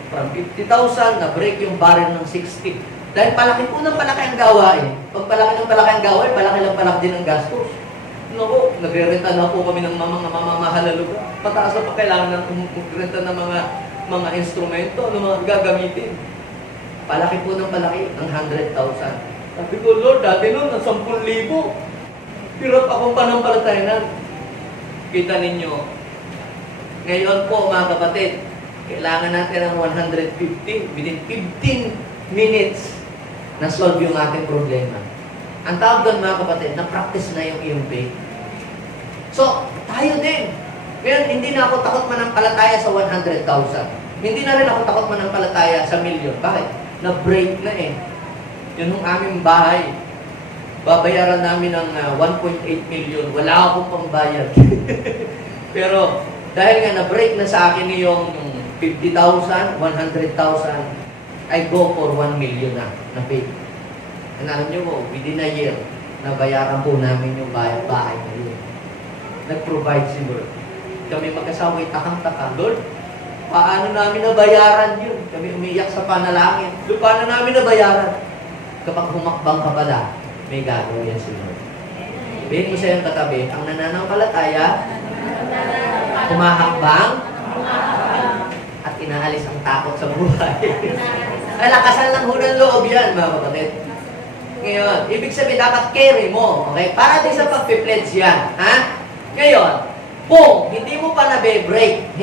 From 50,000, na-break yung barrier ng 60. Dahil palaki po ng palaki ang gawain. Pag palaki ng palaki ang gawain, palaki lang palaki din ang gastos. Naku, nagre-renta na po kami ng mga mamamahal na lugar. Pataas na pa kailangan ng renta ng mga instrumento, ng mga gagamitin. Palaki po ng palaki, ng 100,000. Sabi ko, Lord, dati noon, ng 10,000. Hirap akong panampalataya. Kita ninyo, ngayon po mga kapatid, kailangan natin ng 150, within 15 minutes, na-solve yung ating problema. Ang tawag doon mga kapatid, na-practice na yung iyong faith. So, tayo din. Ngayon, hindi na ako takot manampalataya sa 100,000. Hindi na rin ako takot manampalataya sa million. Bakit? Na-break na eh. Yun yung aming bahay. Babayaran namin ng 1.8 million. Wala akong pambayad. Pero, dahil nga na-break na sa akin yung 50,000, 100,000, I go for 1 million na faith. And alam nyo mo, within a year, nabayaran po namin yung bahay na yun. Nag-provide si Lord. Kami mag-asawa ay takang-taka. Lord, paano namin nabayaran yun? Kami umiyak sa panalangin. Lord, paano namin nabayaran? Kapag humakbang ka pala, may gagawin yan si Lord. Sabihin mo sa iyong katabi, ang nananampalataya, humahakbang, at inaalis ang takot sa buhay. Ay, lakasan lang ho ng loob yan, mga kapatid. Ngayon, ibig sabihin, dapat carry mo. Okay? Para din sa pag-pledge yan. Ha? Ngayon, kung hindi mo pa nabe-break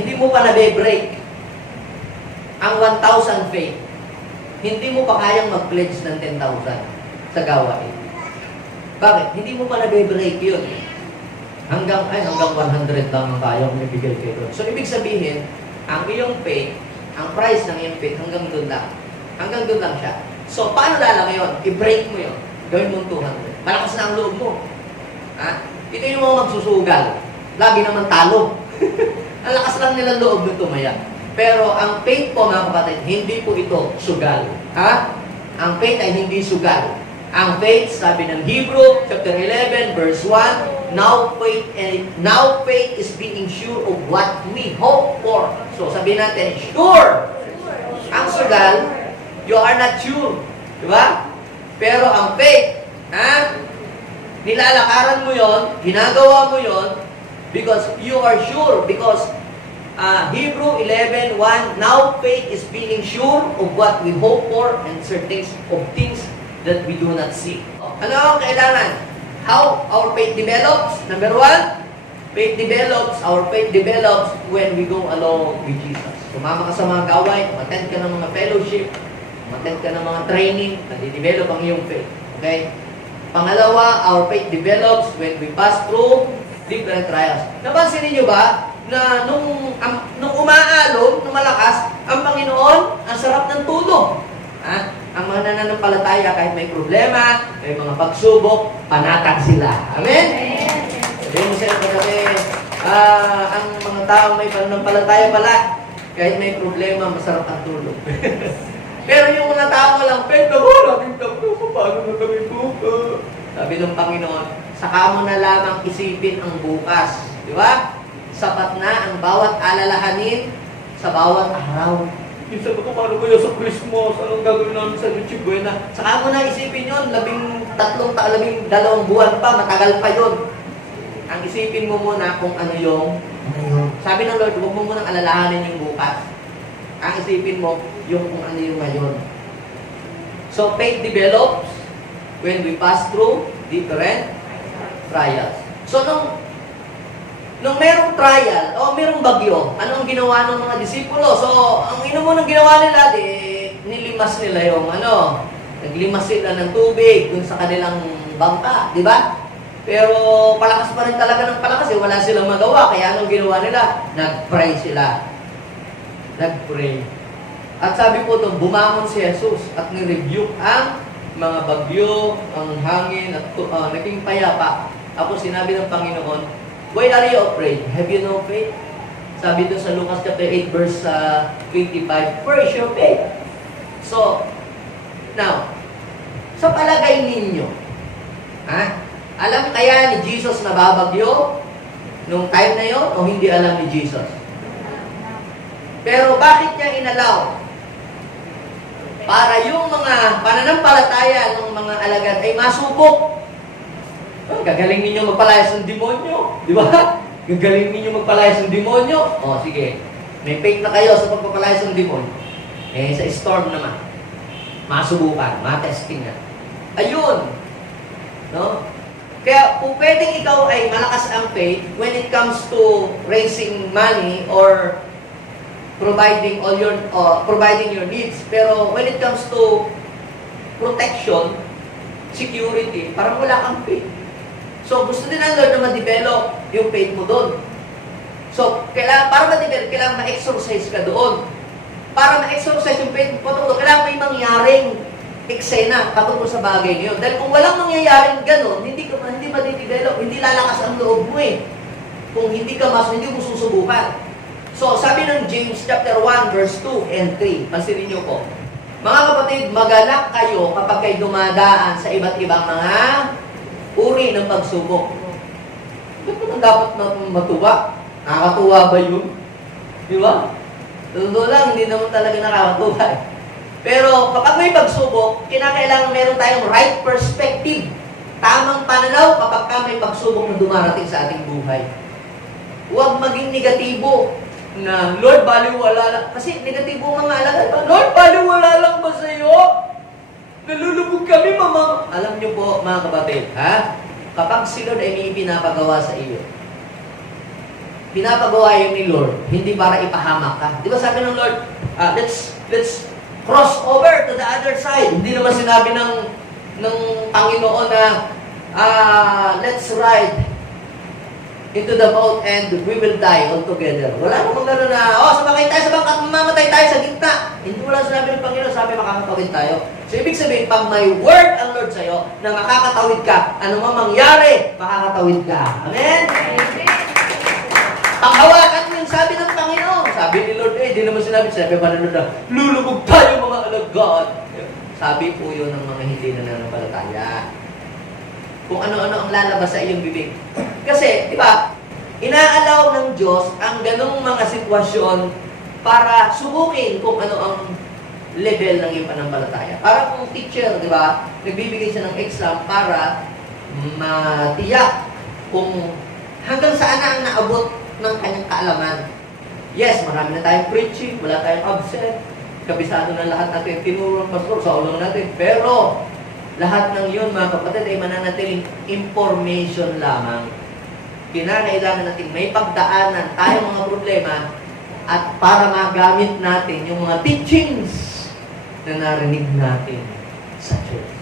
ang 1,000 faith, hindi mo pa kayang mag-pledge ng 10,000 sa gawain. Bakit? Hindi mo pa nabe-break yun. Hanggang 100 lang ang kaya kung ibigay kayo. So, ibig sabihin, ang iyong faith, ang price ng iyong faith, hanggang doon lang. Hanggang doon lang siya. So, paano lalaki yun? I-break mo yun. Gawin mo 200. Malakas na ang loob mo. Ha? Ito yung mga magsusugal. Lagi naman talo. Ang lakas lang nila loob nung tumaya. Pero ang faith po, mga kapatid, hindi po ito sugal. Ha? Ang faith ay hindi sugal. Ang faith, sabi ng Hebrew, chapter 11, verse 1, now faith is being sure of what we hope for. So, sabihin natin, sure. Ang sugal, you are not sure. Diba? Pero ang faith, nilalakaran mo yon, ginagawa mo yon, because you are sure, because Hebrew 11:1, now faith is being sure of what we hope for and certain of things that we do not see. Ano ang kailangan? How our faith develops? Number 1, our faith develops when we go along with Jesus. Sumama ka sa mga gaway, umattend ka ng mga fellowship, umattend ka ng mga training, nadidevelop ang iyong faith. Okay? Pangalawa, our faith develops when we pass through different trials. Napansin niyo ba na nung umaalon, nung malakas, ang Panginoon, ang sarap ng tulog. Ang mga nananampalataya, kahit may problema, may mga pagsubok, panatag sila. Amen? Sabihin mo sila kagabi, ang mga tao may pananampalataya pala, kahit may problema, masarap ang tulog. Pero yung mga tao walang faith, laging tapos, paano na kami bukas? Sabi ng Panginoon, saka mo na lamang isipin ang bukas. Di ba? Sapat na ang bawat alalahanin sa bawat araw. Minsan ko, paano kaya sa Christmas? Anong gagawin namin sa Noche Buena? Saka mo na isipin yun, 12 buwan pa, matagal pa yun. Ang isipin mo muna kung ano yung sabi ng Lord, huwag mo munang alalahanin yung bukas. Ang isipin mo, yung kung ano yung ngayon. So, faith develops when we pass through different trials. So, nung merong trial o merong bagyo, ano ang ginawa ng mga disipulo? So, ang unang ginawa nila, nilimas nila yung naglimas sila ng tubig dun sa kanilang bangka, di ba? Pero palakas pa rin talaga ng palakas, wala silang magawa. Kaya anong ginawa nila? Nag-pray sila. Nag-pray. At sabi po ito, bumangon si Jesus at ni-rebuke ang mga bagyo, ang hangin, at naging payapa. Tapos sinabi ng Panginoon, why are you afraid? Have you no faith? Sabi doon sa Lucas chapter 8 verse 25, where is your faith? So, now, sa palagay ninyo, alam kaya ni Jesus na babagyo nung time na yon o hindi alam ni Jesus? Pero bakit niya inalaw? Para yung mga pananampalataya ng mga alagad ay masubok. Gagaling ninyo magpalayas ng demonyo. Di ba? Gagaling ninyo magpalayas ng demonyo. O, sige. May faith na kayo sa pagpapalayas ng demonyo. Sa storm naman. Masubukan. Matesting na. Ayun. No? Kaya kung pwedeng ikaw ay malakas ang faith when it comes to raising money or providing your needs, pero when it comes to protection, security, parang wala kang faith. So gusto din ng Lord na ma-develop yung faith mo doon. So para ma-develop, kailangan ma-exercise ka doon. Para ma-exercise yung faith mo doon, kailangan may mangyaring eksena patungkol sa bagay niyo. Dahil kung walang mangyayaring gano'n, hindi ma-develop, hindi lalakas ang loob mo eh. Kung hindi mo susubukan. So, sabi ng James chapter 1, verse 2 and 3, pansinin niyo po. Mga kapatid, magalak kayo kapag kayo dumadaan sa iba't ibang mga uri ng pagsubok. Ba't naman dapat matuwa? Nakakatuwa ba yun? Di ba? Totoo lang, hindi naman talaga nakakatuwa eh. Pero kapag may pagsubok, kinakailangan meron tayong right perspective. Tamang pananaw kapag may pagsubok na dumarating sa ating buhay. Huwag maging negatibo na, Lord, baliwala lang. Kasi negatibo ang mga alagad. Lord, baliwala lang ba sa iyo? Nalulubog kami, mama. Alam niyo po, mga kapatid, kapag si Lord ay may pinapagawa sa iyo, pinapagawa yun ni Lord, hindi para ipahamak ka. Di ba sabi ng Lord, let's cross over to the other side. Hindi naman sinabi ng Panginoon na let's ride into the boat and we will die all together. Wala namang gano'n na, sumakay tayo sa bangka, mamamatay tayo sa gitna. Hindi wala sinabi ng Panginoon, sabi makakatawid tayo. So, ibig sabihin, pag may word ang Lord sa'yo na makakatawid ka, ano man mangyari, makakatawid ka. Amen? Panghawakan mo yung sabi ng Panginoon. Sabi ni Lord, di naman sinabi pa ng Lord na, lulubog tayo mga alagad. Sabi po yun ng mga hindi nananampalataya. Kung ano-ano ang lalabas sa iyong bibig. Kasi, di ba, inaalaw ng Diyos ang ganong mga sitwasyon para subukin kung ano ang level ng iyong pananampalataya. Para kung teacher, di ba, nagbibigay siya ng exam para matiyak kung hanggang saan na ang naabot ng kanyang kaalaman. Yes, marami na tayong preaching, wala tayong absent, kabisado na lahat natin, tinuro ng pastor sa ulo natin. Pero, lahat ng yun, mga kapatid, ay mananatiling information lamang. Kinakailangan natin may pagdaanan tayo mga problema at para magamit natin yung mga teachings na narinig natin sa church.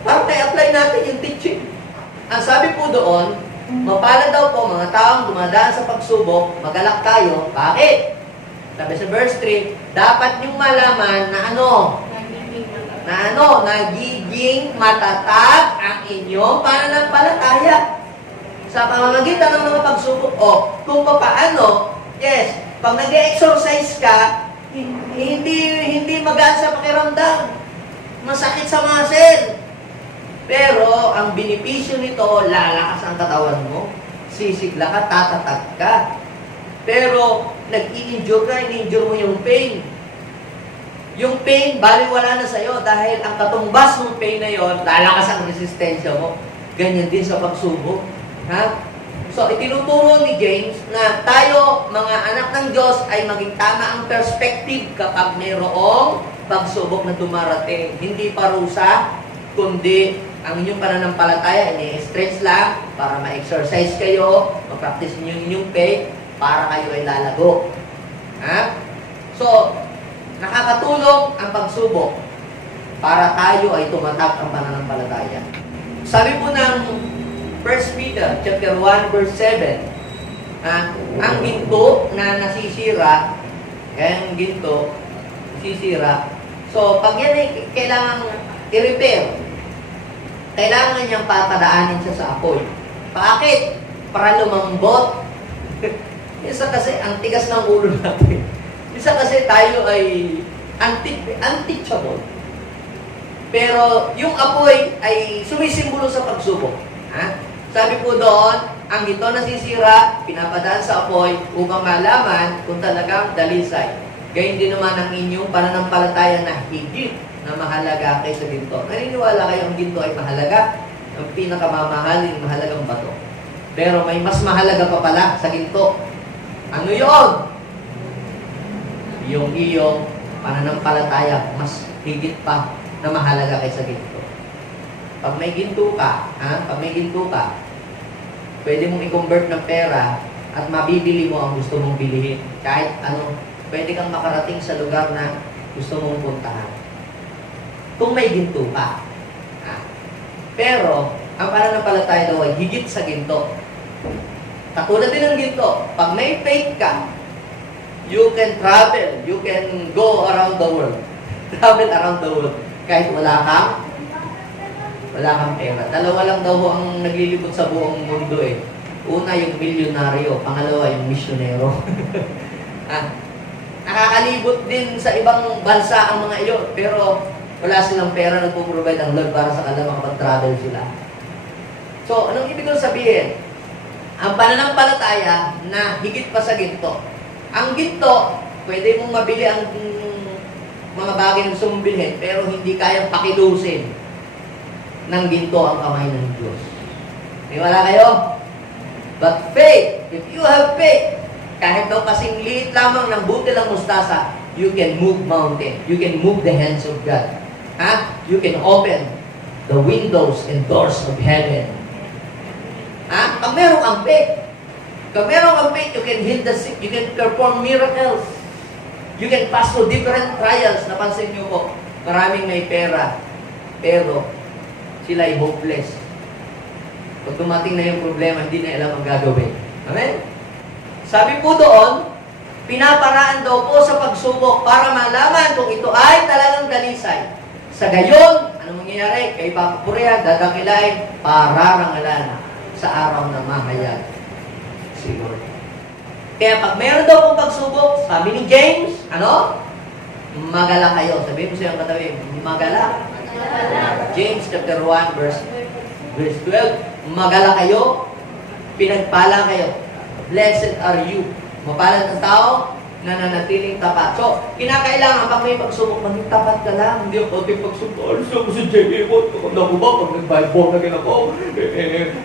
Para na-apply natin yung teaching. Ang sabi po doon, mapalad daw po mga taong dumadaan sa pagsubok, magalak tayo. Bakit? Sabi sa verse 3, dapat niyong malaman na nagiging matatag ang inyong pananampalataya. Sa pamamagitan ng mga pagsubok, kung paano, yes, pag nag-exercise ka, hindi magaan sa pakiramdam. Masakit sa muscle. Pero, ang benepisyo nito, lalakas ang katawan mo. Sisigla ka, tatatag ka. Pero, nag-i-injure ka, in-injure mo yung pain. Yung pain, baliwala na sa'yo dahil ang katumbas ng pain na yon, lalakas ang resistensya mo. Ganyan din sa pagsubok. Ha? So, itinuturo ni James na tayo, mga anak ng Diyos, ay maging tama ang perspective kapag mayroong pagsubok na dumarating. Hindi parusa, kundi ang inyong pananampalataya, ini-stretch lang para ma-exercise kayo, ma-practice niyo yung faith, para kayo ay lalago. Ha? So, nakakatulong ang pagsubok para tayo ay tumatak ang pananampalataya. Sabi po ng 1 Peter chapter 1 verse 7, ang ginto na nasisira, ang ginto nasisira. So, pag yan ay kailangan i-repair, kailangan niyang papadaanin siya sa apoy. Bakit? Para lumambot. Isa kasi, ang tigas ng ulo natin. Isa kasi tayo ay unteachable. Pero yung apoy ay sumisimbolo sa pagsubok. Ha? Sabi po doon, ang ito nasisira, pinapadaan sa apoy upang malaman kung talagang dalisay. Gayun din naman ang inyong pananampalataya na higit na mahalaga kaysa ginto. Naniniwala kayo ang ginto ay mahalaga? Ang pinakamamahalin, mahalagang bato. Pero may mas mahalaga pa pala sa ginto. Ano yun? Yung iyong pananampalataya, mas higit pa na mahalaga kaysa ginto. Pag may ginto ka, pwede mong i-convert ng pera at mabibili mo ang gusto mong bilihin. Kahit ano, pwede kang makarating sa lugar na gusto mong puntahan. Kung may ginto ka. Pero, ang pananampalataya daw ay higit sa ginto. Katulad din ng ginto, pag may faith ka, you can travel, you can go around the world. Travel around the world. Kahit wala kang pera. Dalawa lang daw ang naglilibot sa buong mundo eh. Una, yung milyonaryo. Pangalawa, yung misyonero. Nakakalibot din sa ibang bansa ang mga iyon. Pero wala silang pera, nagpo-provide ang Lord para sa kanila makapag-travel sila. So, anong ibig kong sabihin? Ang pananampalataya na higit pa sa ginto. Ang ginto, pwede mong mabili ang mga bagay na gusto mong bilhin, pero hindi kayang pakilusin ng ginto ang kamay ng Diyos. Wala kayo? But faith, if you have faith, kahit daw kasing liit lamang ng butil ng mustasa, you can move mountain. You can move the hands of God. You can open the windows and doors of heaven. Pag meron kang faith, you can heal the sick, you can perform miracles, you can pass through different trials. Napansin niyo po, maraming may pera, pero sila ay hopeless. Pag dumating na yung problema, hindi na alam ang gagawin. Amen? Sabi po doon, pinaparaan daw po sa pagsubok para malaman kung ito ay talagang dalisay. Sa gayon, ano mangyayari? Kay Papa Korea, dadakilain, pararangalan sa araw na mahayag. Siguro. Kaya pag meron daw pong pagsubok, sabi ni James, magala kayo. Sabihin mo sa'yo ang katabi, magala. James chapter 1 verse 12, magala kayo, pinagpala kayo. Blessed are you. Mapalad ang tao nananatiling tapat. So, kinakailangan pag may pagsubok, maging tapat ka lang. Hindi ang pati pagsubok. Alis ako sa J.A. Ako ba, pag nag-Bible na gano'n ako,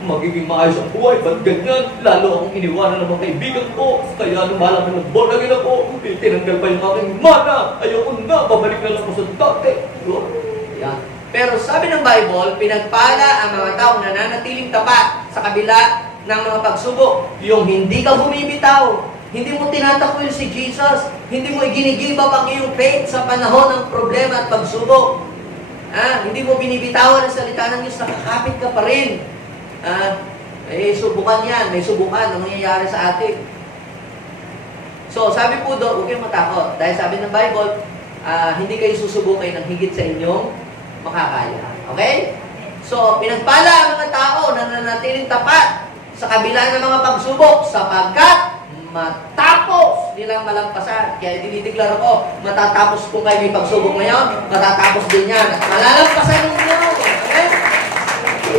magiging maayos ang buhay. Ba't ganyan? Lalo akong iniwanan ng mga kaibigan ko. Kaya lumalaman ng born again ako. Tinanggal pa yung aking mana. Ayoko na, babalik na lang ako sa dati. Yan. Pero sabi ng Bible, pinagpala ang mga taong nananatiling tapat sa kabila ng mga pagsubok. Yung hindi ka bumibitaw. Hindi mo tinatakwil si Jesus. Hindi mo iginigive up ang iyong faith sa panahon ng problema at pagsubok. Hindi mo binibitawan ang salita ng Diyos. Nakakapit ka pa rin. Subukan yan. May subukan na mangyayari sa atin. So, sabi po doon, huwag kayong matakot. Dahil sabi ng Bible, hindi kayo susubukin ng higit sa inyong makakaya. Okay? So, pinagpala ang mga tao na nanatiling tapat sa kabila ng mga pagsubok sapagkat matapos nilang malampasan. Kaya dinideklara ko, matatapos kung kayo may pagsubok ngayon, matatapos din yan. At malalampasan ninyo. Okay?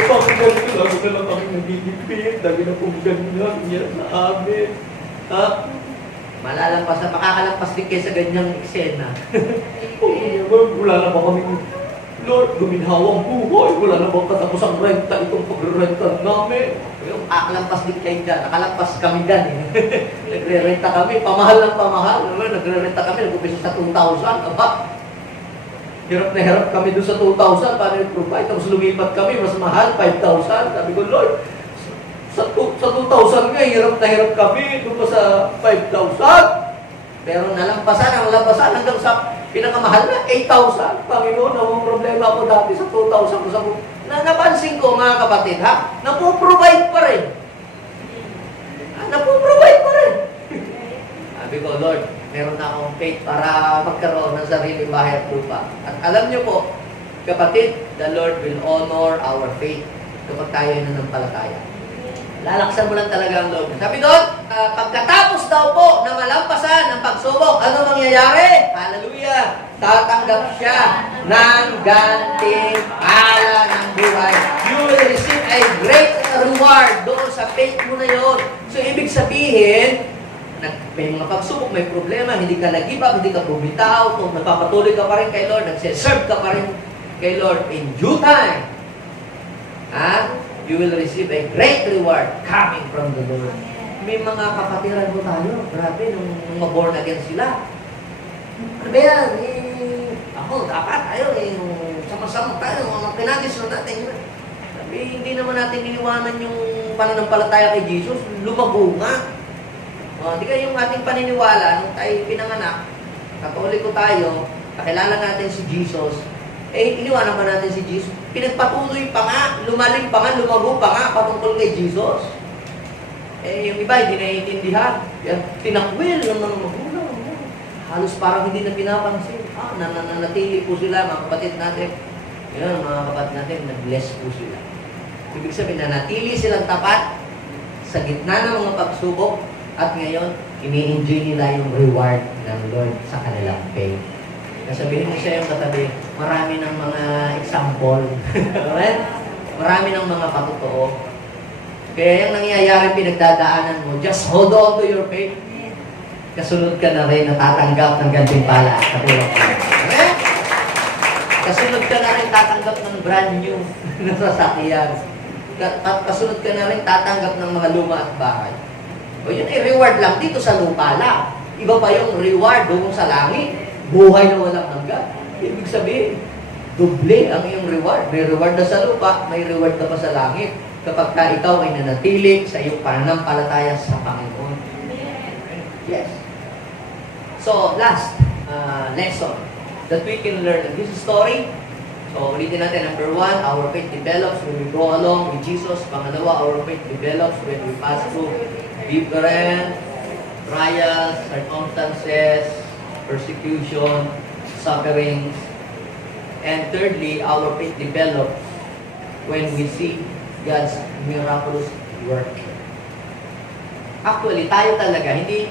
Bakit ganito? Lalo na lang kami nagigipit. Lagi na pong ganyan sa amin. Malalampasan. Makakalampas din kayo sa ganyang eksena. Wala na ba kami, Lord, guminhawang buhay. Wala na bang katapos ang renta itong pagre-renta namin? Yung lampas din kayo dyan. Nakalampas kami dyan. Nagre-renta kami. Pamahal ng pamahal. Nagre-renta kami. Nag-umpisa sa 2,000. Aba, hirap na hirap kami doon sa 2,000. Paano yung provide? Tapos lumipat kami. Mas mahal, 5,000. Sabi ko, Lord, sa 2,000 nga, hirap na hirap kami. Doon pa sa 5,000. Pero nalampasan ang lampasan hanggang sa pinakamahal na 8,000. Panginoon, ang problema ako dati sa 2,000 ko sa napansin ko, mga kapatid, napoprovide pa rin. Napoprovide pa rin. Sabi ko, Lord, meron na akong faith para magkaroon ng sariling bahay at lupa. At alam niyo po, kapatid, the Lord will honor our faith kapag tayo ay nanampalataya. Lalaksan mo lang talaga ang loob. Sabi doon, pagkatapos daw po na malampasan ang pagsubok, ano mangyayari? Hallelujah! Tatanggap siya ng gantimpala ng buhay. You will receive a great reward doon sa faith mo na yun. So, ibig sabihin, may mga pagsubok, may problema, hindi ka nag-give up, hindi ka bumitaw, kung nagpapatuloy ka pa rin kay Lord, nagsiserve ka pa rin kay Lord in due time. You will receive a great reward coming from the Lord. May mga kapatiran mo tayo. Grabe, nung mga born again sila. Ano ba yan? Ako, dapat tayo. Sama-sama tayo. Mga pinagis na natin. Sabi, hindi naman natin iniwanan yung pananampalataya kay Jesus. Lumago nga. Di kaya yung ating paniniwala, nung tayo pinanganak, Katoliko tayo, kakilala natin si Jesus, iniwanan pa natin si Jesus. Pinagpatuloy pa nga, lumalim pa nga, lumago pa nga patungkol kay Jesus. Yung iba, hindi naiintindihan. Tinakwil ng mga magulang. Halos parang hindi na pinapansin. Nananatili po sila, mga kapatid natin. Yan, mga kapatid natin, nag-bless po sila. Ibig sabihin, nanatili silang tapat sa gitna ng mga pagsubok at ngayon, ini-enjoy nila yung reward ng Lord sa kanilang faith. Sabihin mo siya yung katabi, marami ng mga example. Right? Marami ng mga patotoo. Kaya yung nangyayari pinagdadaanan mo, just hold on to your faith. Kasunod ka na rin natatanggap ng gantimpala at katulad ko. Right? Kasunod ka na rin tatanggap ng brand new na sasakyan. Kasunod ka na rin tatanggap ng mga luma at bahay. O yun ay reward lang dito sa lupa lang. Iba pa yung reward doon sa langit. Buhay na walang hanggan. Ibig sabihin, doble ang iyong reward. May reward na sa lupa, may reward ka pa sa langit. Kapag ikaw ay nanatili sa iyong pananampalataya sa Panginoon. Yes. So, last lesson that we can learn in this story. So, ulitin natin. Number 1, our faith develops when we go along with Jesus. Pangalawa, our faith develops when we pass through different trials, circumstances, persecution, sufferings. And thirdly, our faith develops when we see God's miraculous work. Actually, tayo talaga, hindi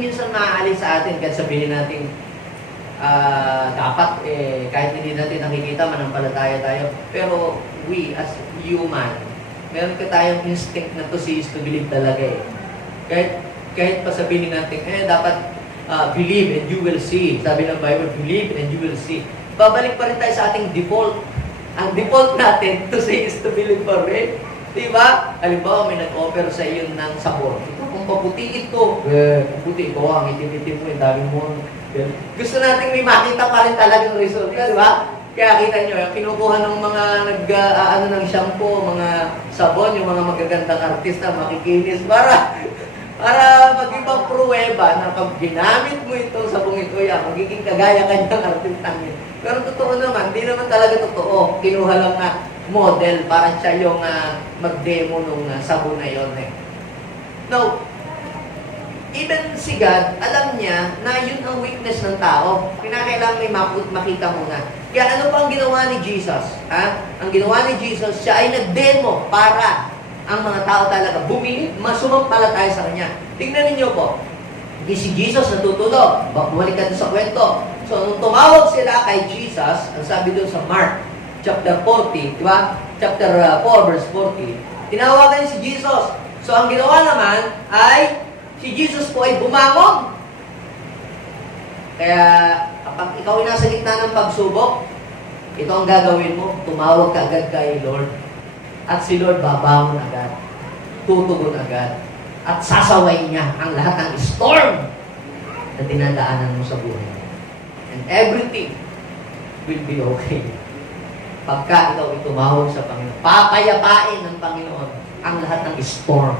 minsan maaalis sa atin kahit sabihin natin dapat kahit hindi natin nakikita, manampalataya tayo. Pero we, as human, meron ka tayong instinct na to see is to believe talaga eh. Kahit pa sabihin natin, dapat believe and you will see. Sabi ng Bible, believe and you will see. Babalik pa rin tayo sa ating default. Ang default natin to say is to believe pa rin. Diba? Halimbawa, may nag-offer sa iyo ng sabon. Ito, kung paputi ito, paputi ito, ang itim-itim mo, yung dami mo. Gusto natin may makita pa rin talagang result. Diba? Kaya kita nyo, kinukuha ng mga ng shampoo, mga sabon, yung mga magagandang artista, makikinis para mag-ibang pruweba na pag ginamit mo itong sabong ito, magiging kagaya kanyang artistang yun. Pero totoo naman, hindi naman talaga totoo. Kinuha lang na model para siya yung mag-demo nung sabon na yun. Now, even si God, alam niya na yun ang weakness ng tao. Kinakailangan may makita muna. Kaya ano pa ang ginawa ni Jesus? Ang ginawa ni Jesus, siya ay nag-demo para ang mga tao talaga bumili, masumampalataya sa Kanya. Tingnan ninyo po, hindi si Jesus natutulog. Bumalik ka sa kwento. So, nung tumawag sila kay Jesus, ang sabi doon sa Mark, chapter 40, di ba? Chapter 4, verse 40. Tinawagan si Jesus. So, ang ginawa naman ay si Jesus po ay bumangon. Kaya, kapag ikaw ay nasa gitna ng pagsubok, ito ang gagawin mo, tumawag ka agad kay Lord. At si Lord babangon agad, tutugon agad, at sasaway niya ang lahat ng storm na dinadaanan mo sa buhay. And everything will be okay. Pagka ikaw tumawag sa Panginoon, papayapain ng Panginoon ang lahat ng storm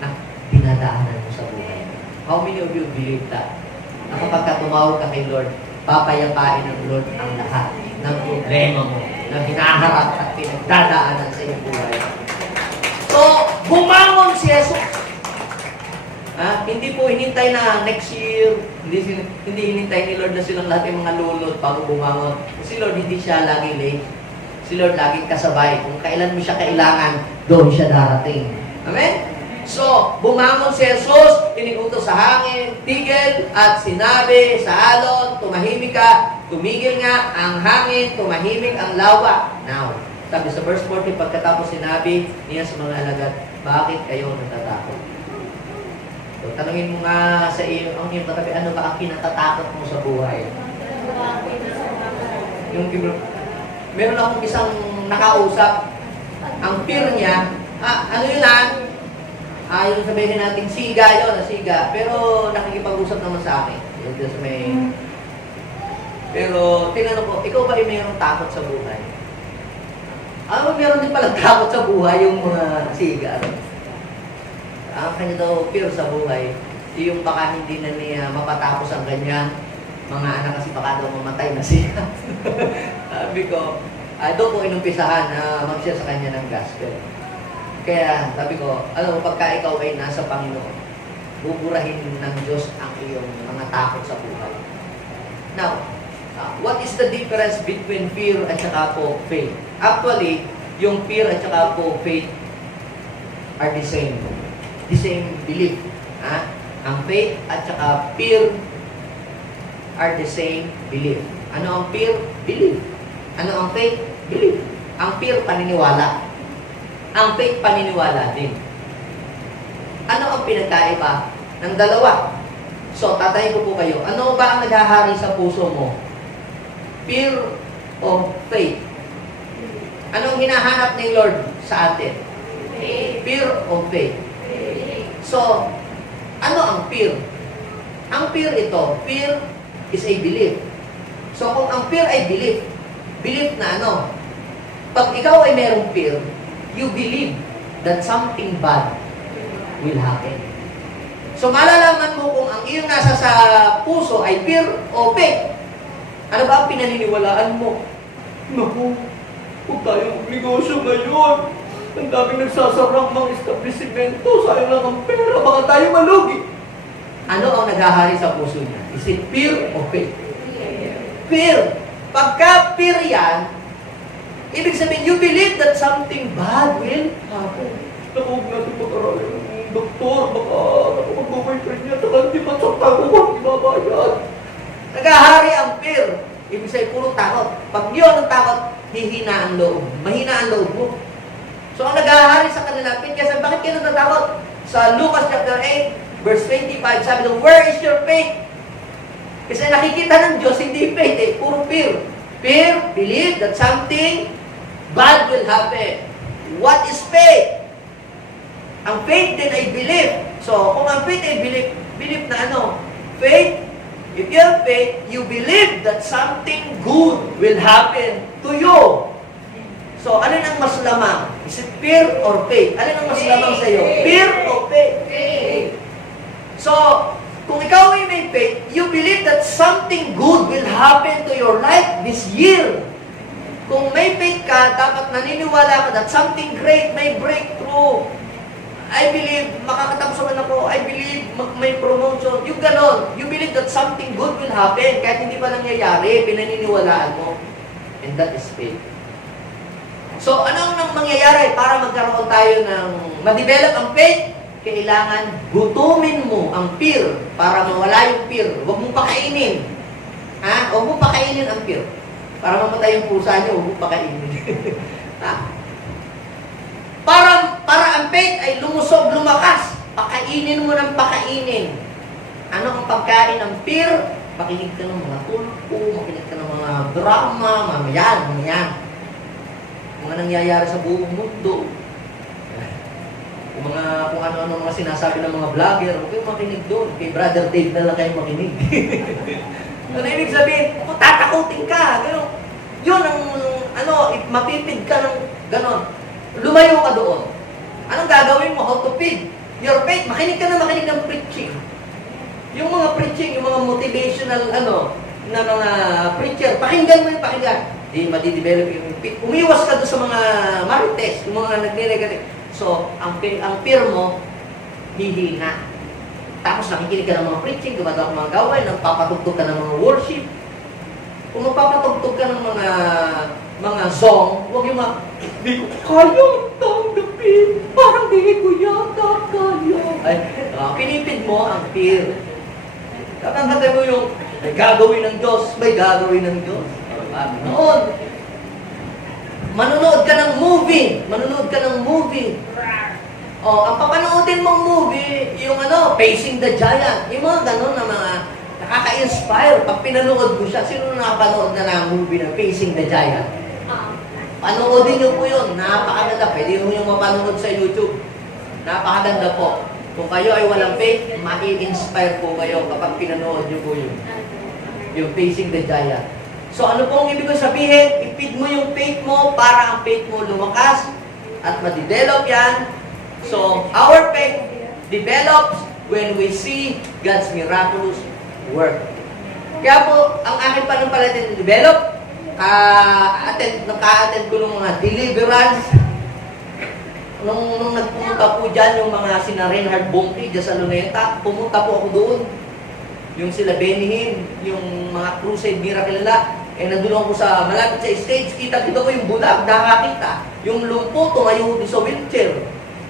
na dinadaanan mo sa buhay. How many of you believe that? Na kapag tumawag ka kay Lord, papayapain ng Lord ang lahat ng problema mo na hinaharap at pinagdadaanan sa iyong buhay. So, bumangon si Jesus. Hindi po hinintay na next year, hindi hinintay ni Lord na silang lahat yung mga lulot bago bumangon. Si Lord hindi siya lagi late. Si Lord laging kasabay. Kung kailan mo siya kailangan, doon siya darating. Amen? So, bumangon si Jesus, iniutos sa hangin, tigil, at sinabi sa alon, tumahimik ka, tumigil nga ang hangin, tumahimik ang lawa. Now, sabi sa verse 40, pagkatapos sinabi niya sa mga alagad, bakit kayo natatakot? So, tanungin mo nga sa iyo, ang iyong katabi, ano ba ang kinatatakot mo sa buhay? Meron akong isang nakausap, ang fear niya, ano yun lang, yung sabihin natin, siga yun, siga. Pero nakikipag-usap naman sa akin. Just Pero, tinanong ko, ikaw ba ay mayroong takot sa buhay? Meron din palang takot sa buhay yung mga siga. Ang kanya daw fear sa buhay, yung baka hindi na niya mapatapos ang ganyan, mga anak kasi baka daw mamatay na siya. Sabi ko, doon ko inumpisahan na mag-share sa kanya ng gospel. Kaya sabi ko, pagka ikaw ay nasa Panginoon, buburahin ng Diyos ang iyong mga takot sa buhay. Now, what is the difference between fear at saka po faith? Actually, yung fear at saka po faith are the same. The same belief. Ang faith at saka fear are the same belief. Ano ang fear? Belief. Ano ang faith? Belief. Ang fear, paniniwala. Ang faith, paniniwala din. Ano ang pinagkaiba ng dalawa? So, tatayin ko po kayo. Ano ba ang naghahari sa puso mo? Fear o faith? Anong hinahanap ni Lord sa atin? Fear o faith? So, ano ang fear? Ang fear ito, fear is a belief. So, kung ang fear ay belief na ano? Pag ikaw ay merong fear, you believe that something bad will happen. So, malalaman mo kung ang iyong nasa sa puso ay fear o faith. Ano ba ang pinaniniwalaan mo? Naku, huwag tayong negosyo ngayon. Ang daming nagsasarang mga establishmento. Sayang lang ang pera. Baka tayo malugi. Ano ang naghahari sa puso niya? Is it fear o faith? Fear. Pagka fear yan, ibig sabihin, you believe that something bad will happen. Naku, huwag natin mag-aralin ng doktor. Baka mag-boyfriend niya. Taka hindi man sa taguan. Ibabayad. Naghahari ang fear. Ibig sabihin, puro takot. Pag yun ang takot, hihina ang loob. Mahina ang loob mo. So, ang naghahari sa kanila, kasi bakit kayo natatakot? Sa Lucas chapter 8, verse 25, sabi doon, where is your faith? Kasi nakikita ng Diyos, hindi faith eh, puro fear. Fear, believe that something bad will happen. What is faith? Ang faith din ay belief. So, kung ang faith ay belief na ano? Faith, if you have faith, you believe that something good will happen to you. So, alin ang mas lamang? Is it fear or faith? Alin ang mas lamang sa iyo? Fear or faith? So, kung ikaw ay may faith, you believe that something good will happen to your life this year. Kung may faith ka, dapat naniniwala ka that something great may breakthrough. I believe, makakatapos naman ako. I believe, may promotion. Yung ganon. You believe that something good will happen. Kahit hindi pa nangyayari, pinaniniwalaan mo. And that is faith. So, ano ang mangyayari para magkaroon tayo ng ma-develop ang faith? Kailangan gutumin mo ang fear para mawala yung fear. Huwag mong pakainin. Ha? Huwag mong pakainin ang fear. Para mamatay yung pusa niyo, huwag mong pakainin. Ha? Para ang faith ay lumusog, lumakas. Pakainin mo ng pakainin. Ano ang pagkain ng fear? Makinig ka ng mga tulpo, makinig ka ng mga drama, mamayan. Mga nangyayari sa buong mundo. Kung ano-ano mga sinasabi ng mga vlogger, huwag kayong makinig doon. Kay Brother Dave na lang kayong makinig. Ano ibig sabihin? Tatakutin ka. Gano'n. Yun ang, mapipid ka ng gano'n. Lumayo ka doon. Anong gagawin mo? How to feed your faith? Makinig ka ng preaching. Yung mga preaching, yung mga motivational, na mga preacher, pakinggan mo yung pakinggan. Di madidevelop yung faith. Umiwas ka doon sa mga marites, yung mga nagre-negative. So, ang fear mo, hihina. Tapos nakikinig ka ng mga preaching, gumagawa ka ng mga gawain, nagpapatugtog ka ng mga worship. Kung magpapatugtog ka ng mga song, huwag yung hindi ko kayang tanggapin, parang di ko yata kaya. Ay, pinipid mo ang fear. Tatanggatay mo yung, may gagawin ng Diyos, may gagawin ng Diyos. Noon, manonood ka ng movie. Ang papanoodin mong movie, yung Facing the Giant, yung mga ganon na mga nakaka-inspire. Pag pinanood mo siya, sino nakapanood na ng movie na Facing the Giant? Panoodin niyo po yun. Napakaganda. Pwede mo yung mapanood sa YouTube. Napakaganda po. Kung kayo ay walang faith, ma-inspire po kayo kapag pinanood niyo po yun. Yung Facing the Giant. So ano po ang ibig ko sabihin? I-feed mo yung faith mo para ang faith mo lumakas at ma-develop yan. So, our faith develops when we see God's miraculous work. Kaya po, ang aking pananampalataya develop, naka-attend ko ng mga deliverance. Nung nagpumunta po dyan, yung mga sina Reinhard Bonnke, dyan sa Luneta, pumunta po ako doon. Yung sila Benny Hinn, yung mga crusade miracle nila, nandun ako sa malapit sa stage, kita-kita ko yung bulag, nakakita. Yung lumpo, tumayo sa wheelchair.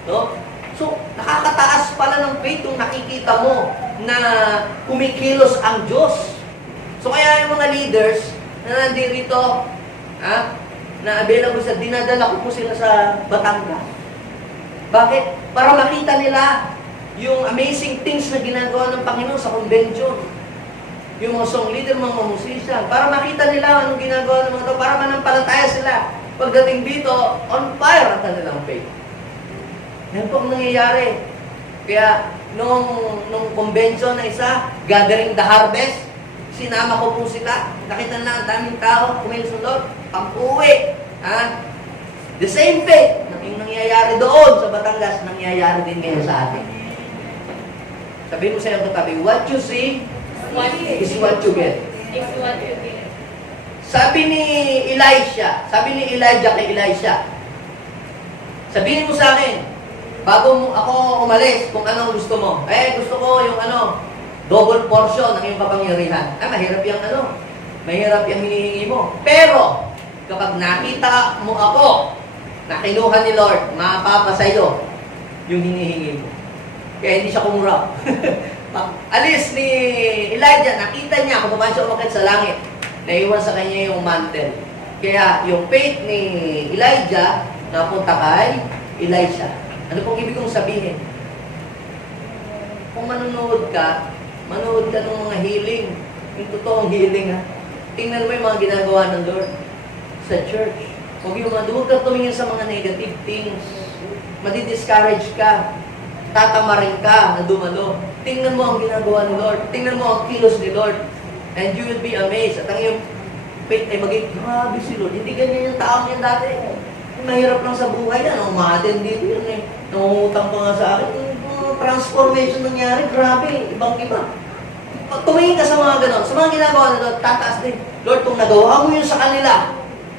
No? So, nakakataas pala ng faith yung nakikita mo na kumikilos ang Diyos. So, kaya yung mga leaders na nandirito, na available sa, dinadala ko po sila sa Batangas. Bakit? Para makita nila yung amazing things na ginagawa ng Panginoon sa convention. Yung mga song leader, mga musician. Para makita nila anong ginagawa ng mga tao, para manampalataya sila. Pagdating dito, on fire ang kanilang faith. Yan po ang nangyayari. Kaya, nung convention na isa, Gathering the Harvest, sinama ko po sila. Nakita na ang daming tao, kumisunod, pag-uwi. The same faith na yung nangyayari doon sa Batangas, nangyayari din ngayon sa atin. Sabihin mo sa iyong katabi, what you see is what you get. Sabi ni Elijah kay Elisha, sabihin mo sa akin, bago ako umalis, kung anong gusto mo. Gusto ko yung double portion ng iyong kapangyarihan. Mahirap yung hinihingi mo. Pero, kapag nakita mo ako, na kinuha ni Lord, mapapasayo yung hinihingi mo. Kaya hindi siya kumurap. Alis ni Elijah, nakita niya kung paano siya umakit sa langit. Naiwan sa kanya yung mantle. Kaya yung faith ni Elijah, napunta kay Elisha. Ano pong ibig kong sabihin? Kung manonood ka ng mga healing, Yung totoong healing, ha? Tingnan mo yung mga ginagawa ng Lord sa church. Huwag ka tumingin sa mga negative things. Madi-discourage ka. Tatamarin ka na dumalo. Tingnan mo ang ginagawa ni Lord. Tingnan mo ang kilos ni Lord. And you will be amazed. At ang iyong faith ay maging, grabe si Lord. Hindi ganyan yung taong yan dati. Mahirap lang sa buhay yan. Umaten dito yun eh. Nangungutang pa nga sa akin. Yung transformation nangyari, grabe. Ibang-iba. Pag tumingin ka sa mga ganon, sa mga ginagawa ni Lord, tataas din. Lord, kung nagawa mo yun sa kanila,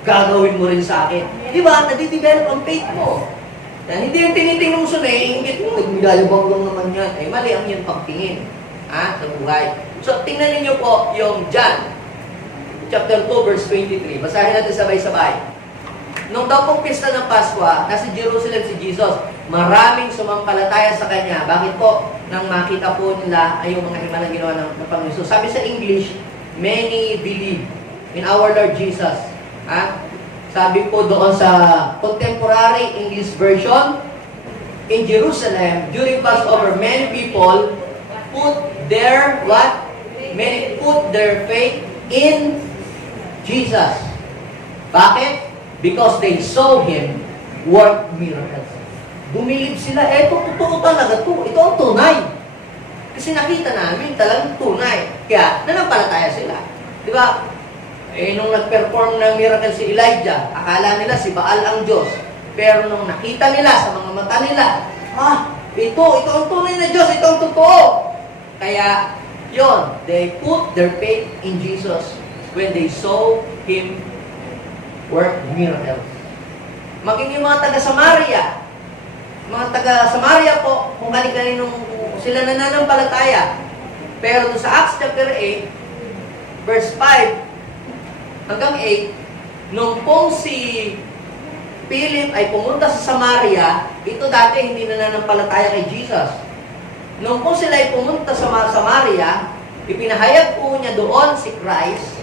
gagawin mo rin sa akin. Di ba? Nadidevelop ang faith mo. Yan, hindi yung tinitingnan mo sa naiingit mo, nagmigayabang lang naman yan. Eh, mali ang yung pagtingin. Sa buhay. So, tingnan ninyo po yung John, chapter 2, verse 23. Basahin natin sabay-sabay. Nung daw pong pista ng Pasko, nasa Jerusalem si Jesus, maraming sumampalataya sa Kanya. Bakit po? Nang makita po nila ay yung mga himalang ginawa ng Panginoon. So, sabi sa English, many believe in our Lord Jesus. Sabi po doon sa contemporary English version, in Jerusalem, during Passover, many people put their what? Many put their faith in Jesus. Bakit? Because they saw Him work miracles. Bumilib sila, eto, totoo talaga to. Ito ang tunay. Kasi nakita namin talagang tunay. Kaya, nanampalataya sila. Di ba? Nung nag-perform ng miracle si Elijah, akala nila si Baal ang Diyos. Pero nung nakita nila sa mga mata nila, ito ang tunay na Diyos, ito ang totoo. Kaya, yon, they put their faith in Jesus when they saw Him work miracles. Maging yung mga taga-Samaria. Mga taga-Samaria po, kung kaninong sila nananampalataya. Pero doon sa Acts chapter 8, verse 5, hanggang 8, nung pong si Philip ay pumunta sa Samaria, ito dati hindi nananampalataya kay Jesus. Nung po sila ay pumunta sa Samaria, ipinahayag po niya doon si Christ.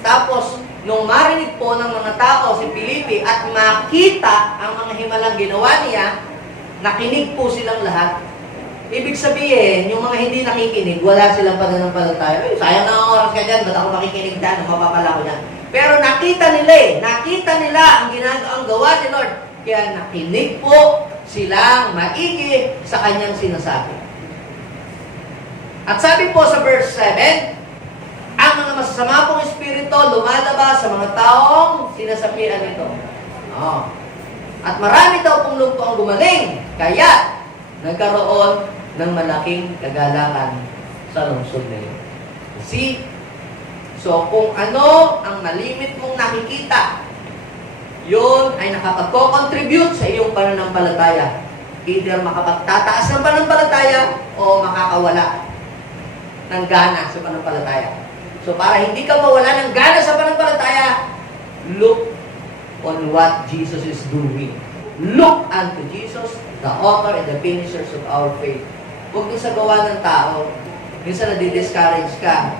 Tapos, nung marinig po ng mga tao si Filipe at makita ang mga himalang ginawa niya, nakinig po silang lahat. Ibig sabihin, yung mga hindi nakikinig, wala silang pananampalataya. Ay, sayang na ang oras ka dyan, ba't ako makikinig dyan? Mapapala ko dyan. Pero nakita nila nakita nila ang ginagawa gawa ni Lord. Kaya nakinig po silang maigi sa kanyang sinasabi. At sabi po sa verse 7, ang mga masasama pong espiritu lumalabas sa mga taong sinasapian nito. At marami daw pong lungko ang gumaling. Kaya, nagkaroon ng malaking kagalakan sa lungsod na yun. See? So, kung ano ang nalimit mong nakikita, yun ay nakapag-contribute sa iyong pananampalataya. Either makapagtataas ng pananampalataya o makakawala ng gana sa pananampalataya. So, para hindi ka mawala ng gana sa pananampalataya, look on what Jesus is doing. Look unto Jesus, the author and the finishers of our faith. Huwag din sa gawa ng tao, minsan nadi-discourage ka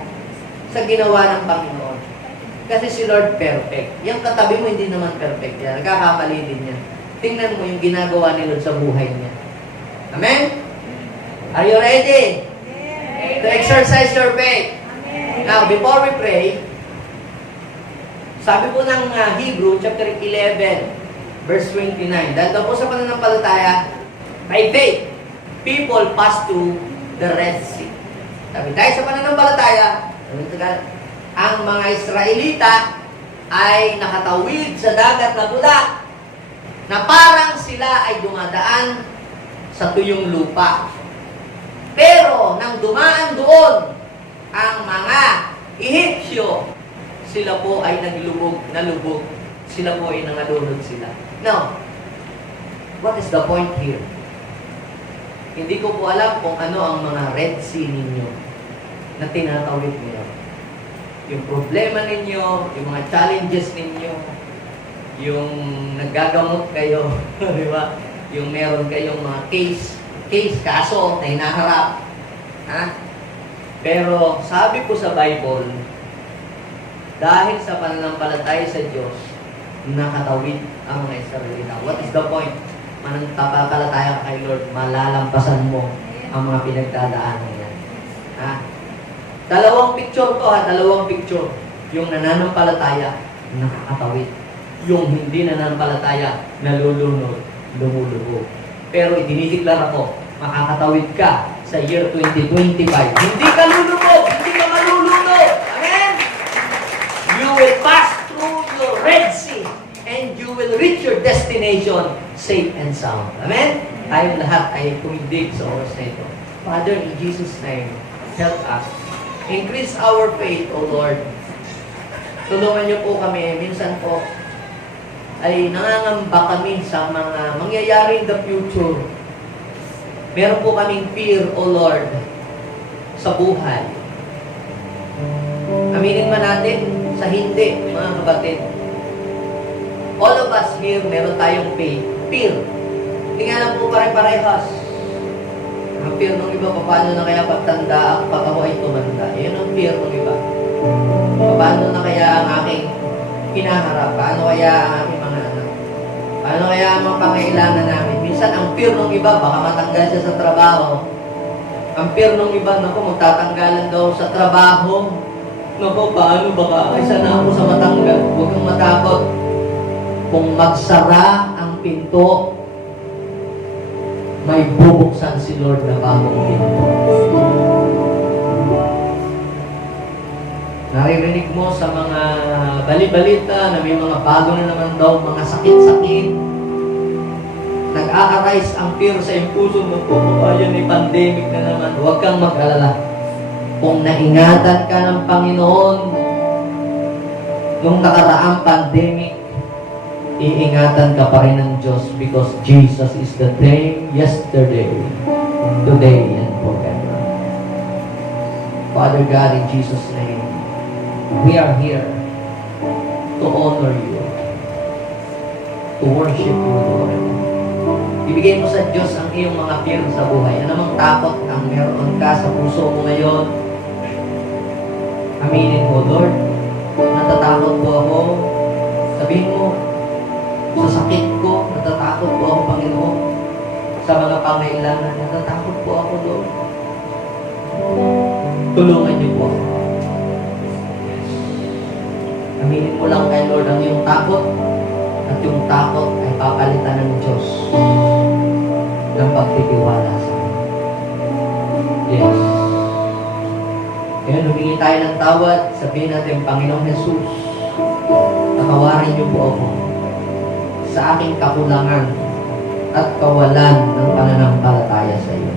sa ginawa ng Panginoon. Kasi si Lord perfect. Yung katabi mo hindi naman perfect yan. Nagkakamali din yan. Tingnan mo yung ginagawa ni Lord sa buhay niya. Amen? Are you ready? To exercise your faith. Now, before we pray, sabi po ng Hebrew, chapter 11, verse 29, dahil daw po sa pananampalataya, by faith, people pass through the Red Sea. Sabi, dahil sa pananampalataya, ang mga Israelita ay nakatawid sa dagat na pula na parang sila ay dumadaan sa tuyong lupa. Pero, nang dumaan doon ang mga Ehipsyo, sila po ay nalubog. Sila po ay nangalunod sila. Now, what is the point here? Hindi ko po alam kung ano ang mga Red Sea ninyo na tinatawid niyo. Yung problema ninyo, yung mga challenges ninyo, yung naggagamot kayo, di ba? Yung meron kayong mga kaso na hinaharap. Pero sabi po sa Bible, dahil sa pananampalataya sa Diyos, nakatawid ang mga Israelita. What is the point? Mananampalataya ka kay Lord, malalampasan mo ang mga pinagdadaanan niya. Dalawang picture to ha, dalawang picture. Yung nananampalataya, nakakatawid. Yung hindi nananampalataya, nalulunod, lumulubo. Pero idinideklara ko, makakatawid ka sa year 2025. Hindi ka lulubog, hindi ka malulunod. Amen? You will pass through your Red Sea and you will reach your destination safe and sound. Amen? Tayong lahat ay tumindig sa oras na ito. Father, in Jesus' name, help us. Increase our faith, O Lord. Tulungan niyo po kami. Minsan po, ay nangangamba kami sa mga mangyayari in the future. Meron po kaming fear, O Lord, sa buhay. Aminin man natin sa hindi, mga kapatid. All of us here, meron tayong faith. Fear. Hindi nga lang po pare-parehas. Ang fear ng iba, paano na kaya pagtanda pag ako ay tumanda? Yun ang fear ng iba. Paano na kaya ang aking hinaharap? Paano kaya ang aking mga anak? Paano kaya ang mga pangailangan namin? Minsan, ang fear ng iba, baka matanggal siya sa trabaho. Ang fear ng iba, naku, magtatanggalan daw sa trabaho. Naku, paano baka? Isa na ako sa matanggal. Huwag kang matakot. Kung magsara ang pinto, may bubuksan si Lord na bagong pinto. Naririnig mo sa mga bali-balita na may mga bago na naman daw, mga sakit-sakit. Nag-a-arise ang fear sa puso mo po. Ayan, may pandemic na naman. Huwag kang mag-alala. Kung naingatan ka ng Panginoon nung nakaraang pandemic, iingatan ka pa rin ng Diyos because Jesus is the same yesterday, today, and forever. Father God, in Jesus' name, we are here to honor you, to worship you, Lord. Ibigay mo sa Diyos ang iyong mga fear sa buhay. Anumang takot ang meron ka sa puso mo ngayon, aminin mo, Lord, natatakot po ako. Sabihin mo, sa sakit ko, natatakot po ako, Panginoon. Sa mga pangailangan, natatakot po ako, Lord. Tulungan niyo po ako. Aminin mo lang kay Lord ang iyong takot, at yung takot ay papalitan ng Diyos ng pagtitiwala sa amin. Yes. Kaya humingi tayo ng tawad, sabihin natin, Panginoong Jesus, tatawarin niyo po ako sa aking kakulangan at kawalan ng pananampalataya sa iyo.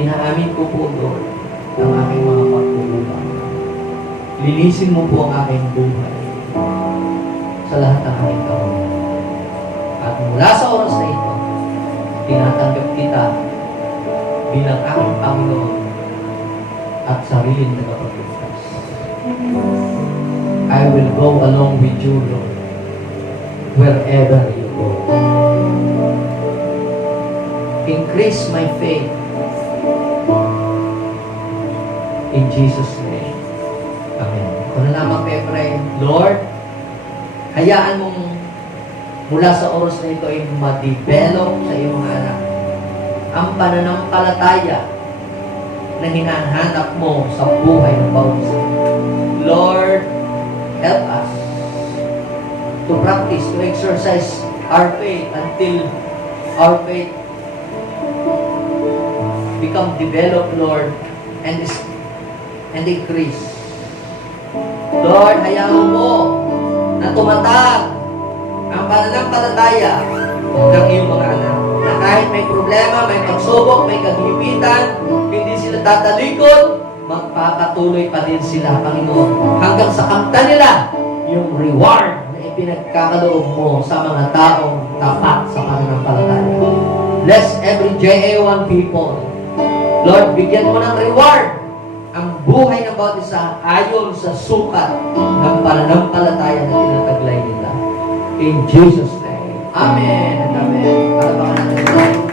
Inaamin ko po, Lord, ang aking mga pagkukulang. Linisin mo po ang aking buhay sa lahat ng aking kawalan. At mula sa oras na ito, tinatanggap kita bilang aking Panginoon at sariling tagapagligtas. I will go along with you, Lord, wherever you go. Increase my faith in Jesus' name. Amen. Kung na lamang pepray, Lord, hayaan mong mula sa oras na ito ay ma-develop sa iyong mga anak ang pananampalataya na hinahanap mo sa buhay ng bawat isa. Lord, help us to practice, to exercise our faith until our faith become developed, Lord, and increase. Lord, hayaan mo na tumatag ang pananampalataya ng iyong mga anak. Na kahit may problema, may pagsubok, may kagipitan, hindi sila tatalikod, magpapatuloy pa din sila, Panginoon, hanggang sa kamta nila yung reward na ipinagkakaloob mo sa mga taong tapat sa pananampalataya. Bless every JA1 people. Lord, bigyan mo ng reward ang buhay ng bawat isa ayon sa sukat ng pananampalataya na tinataglay nila. In Jesus' name. Amen and amen. Para baka natin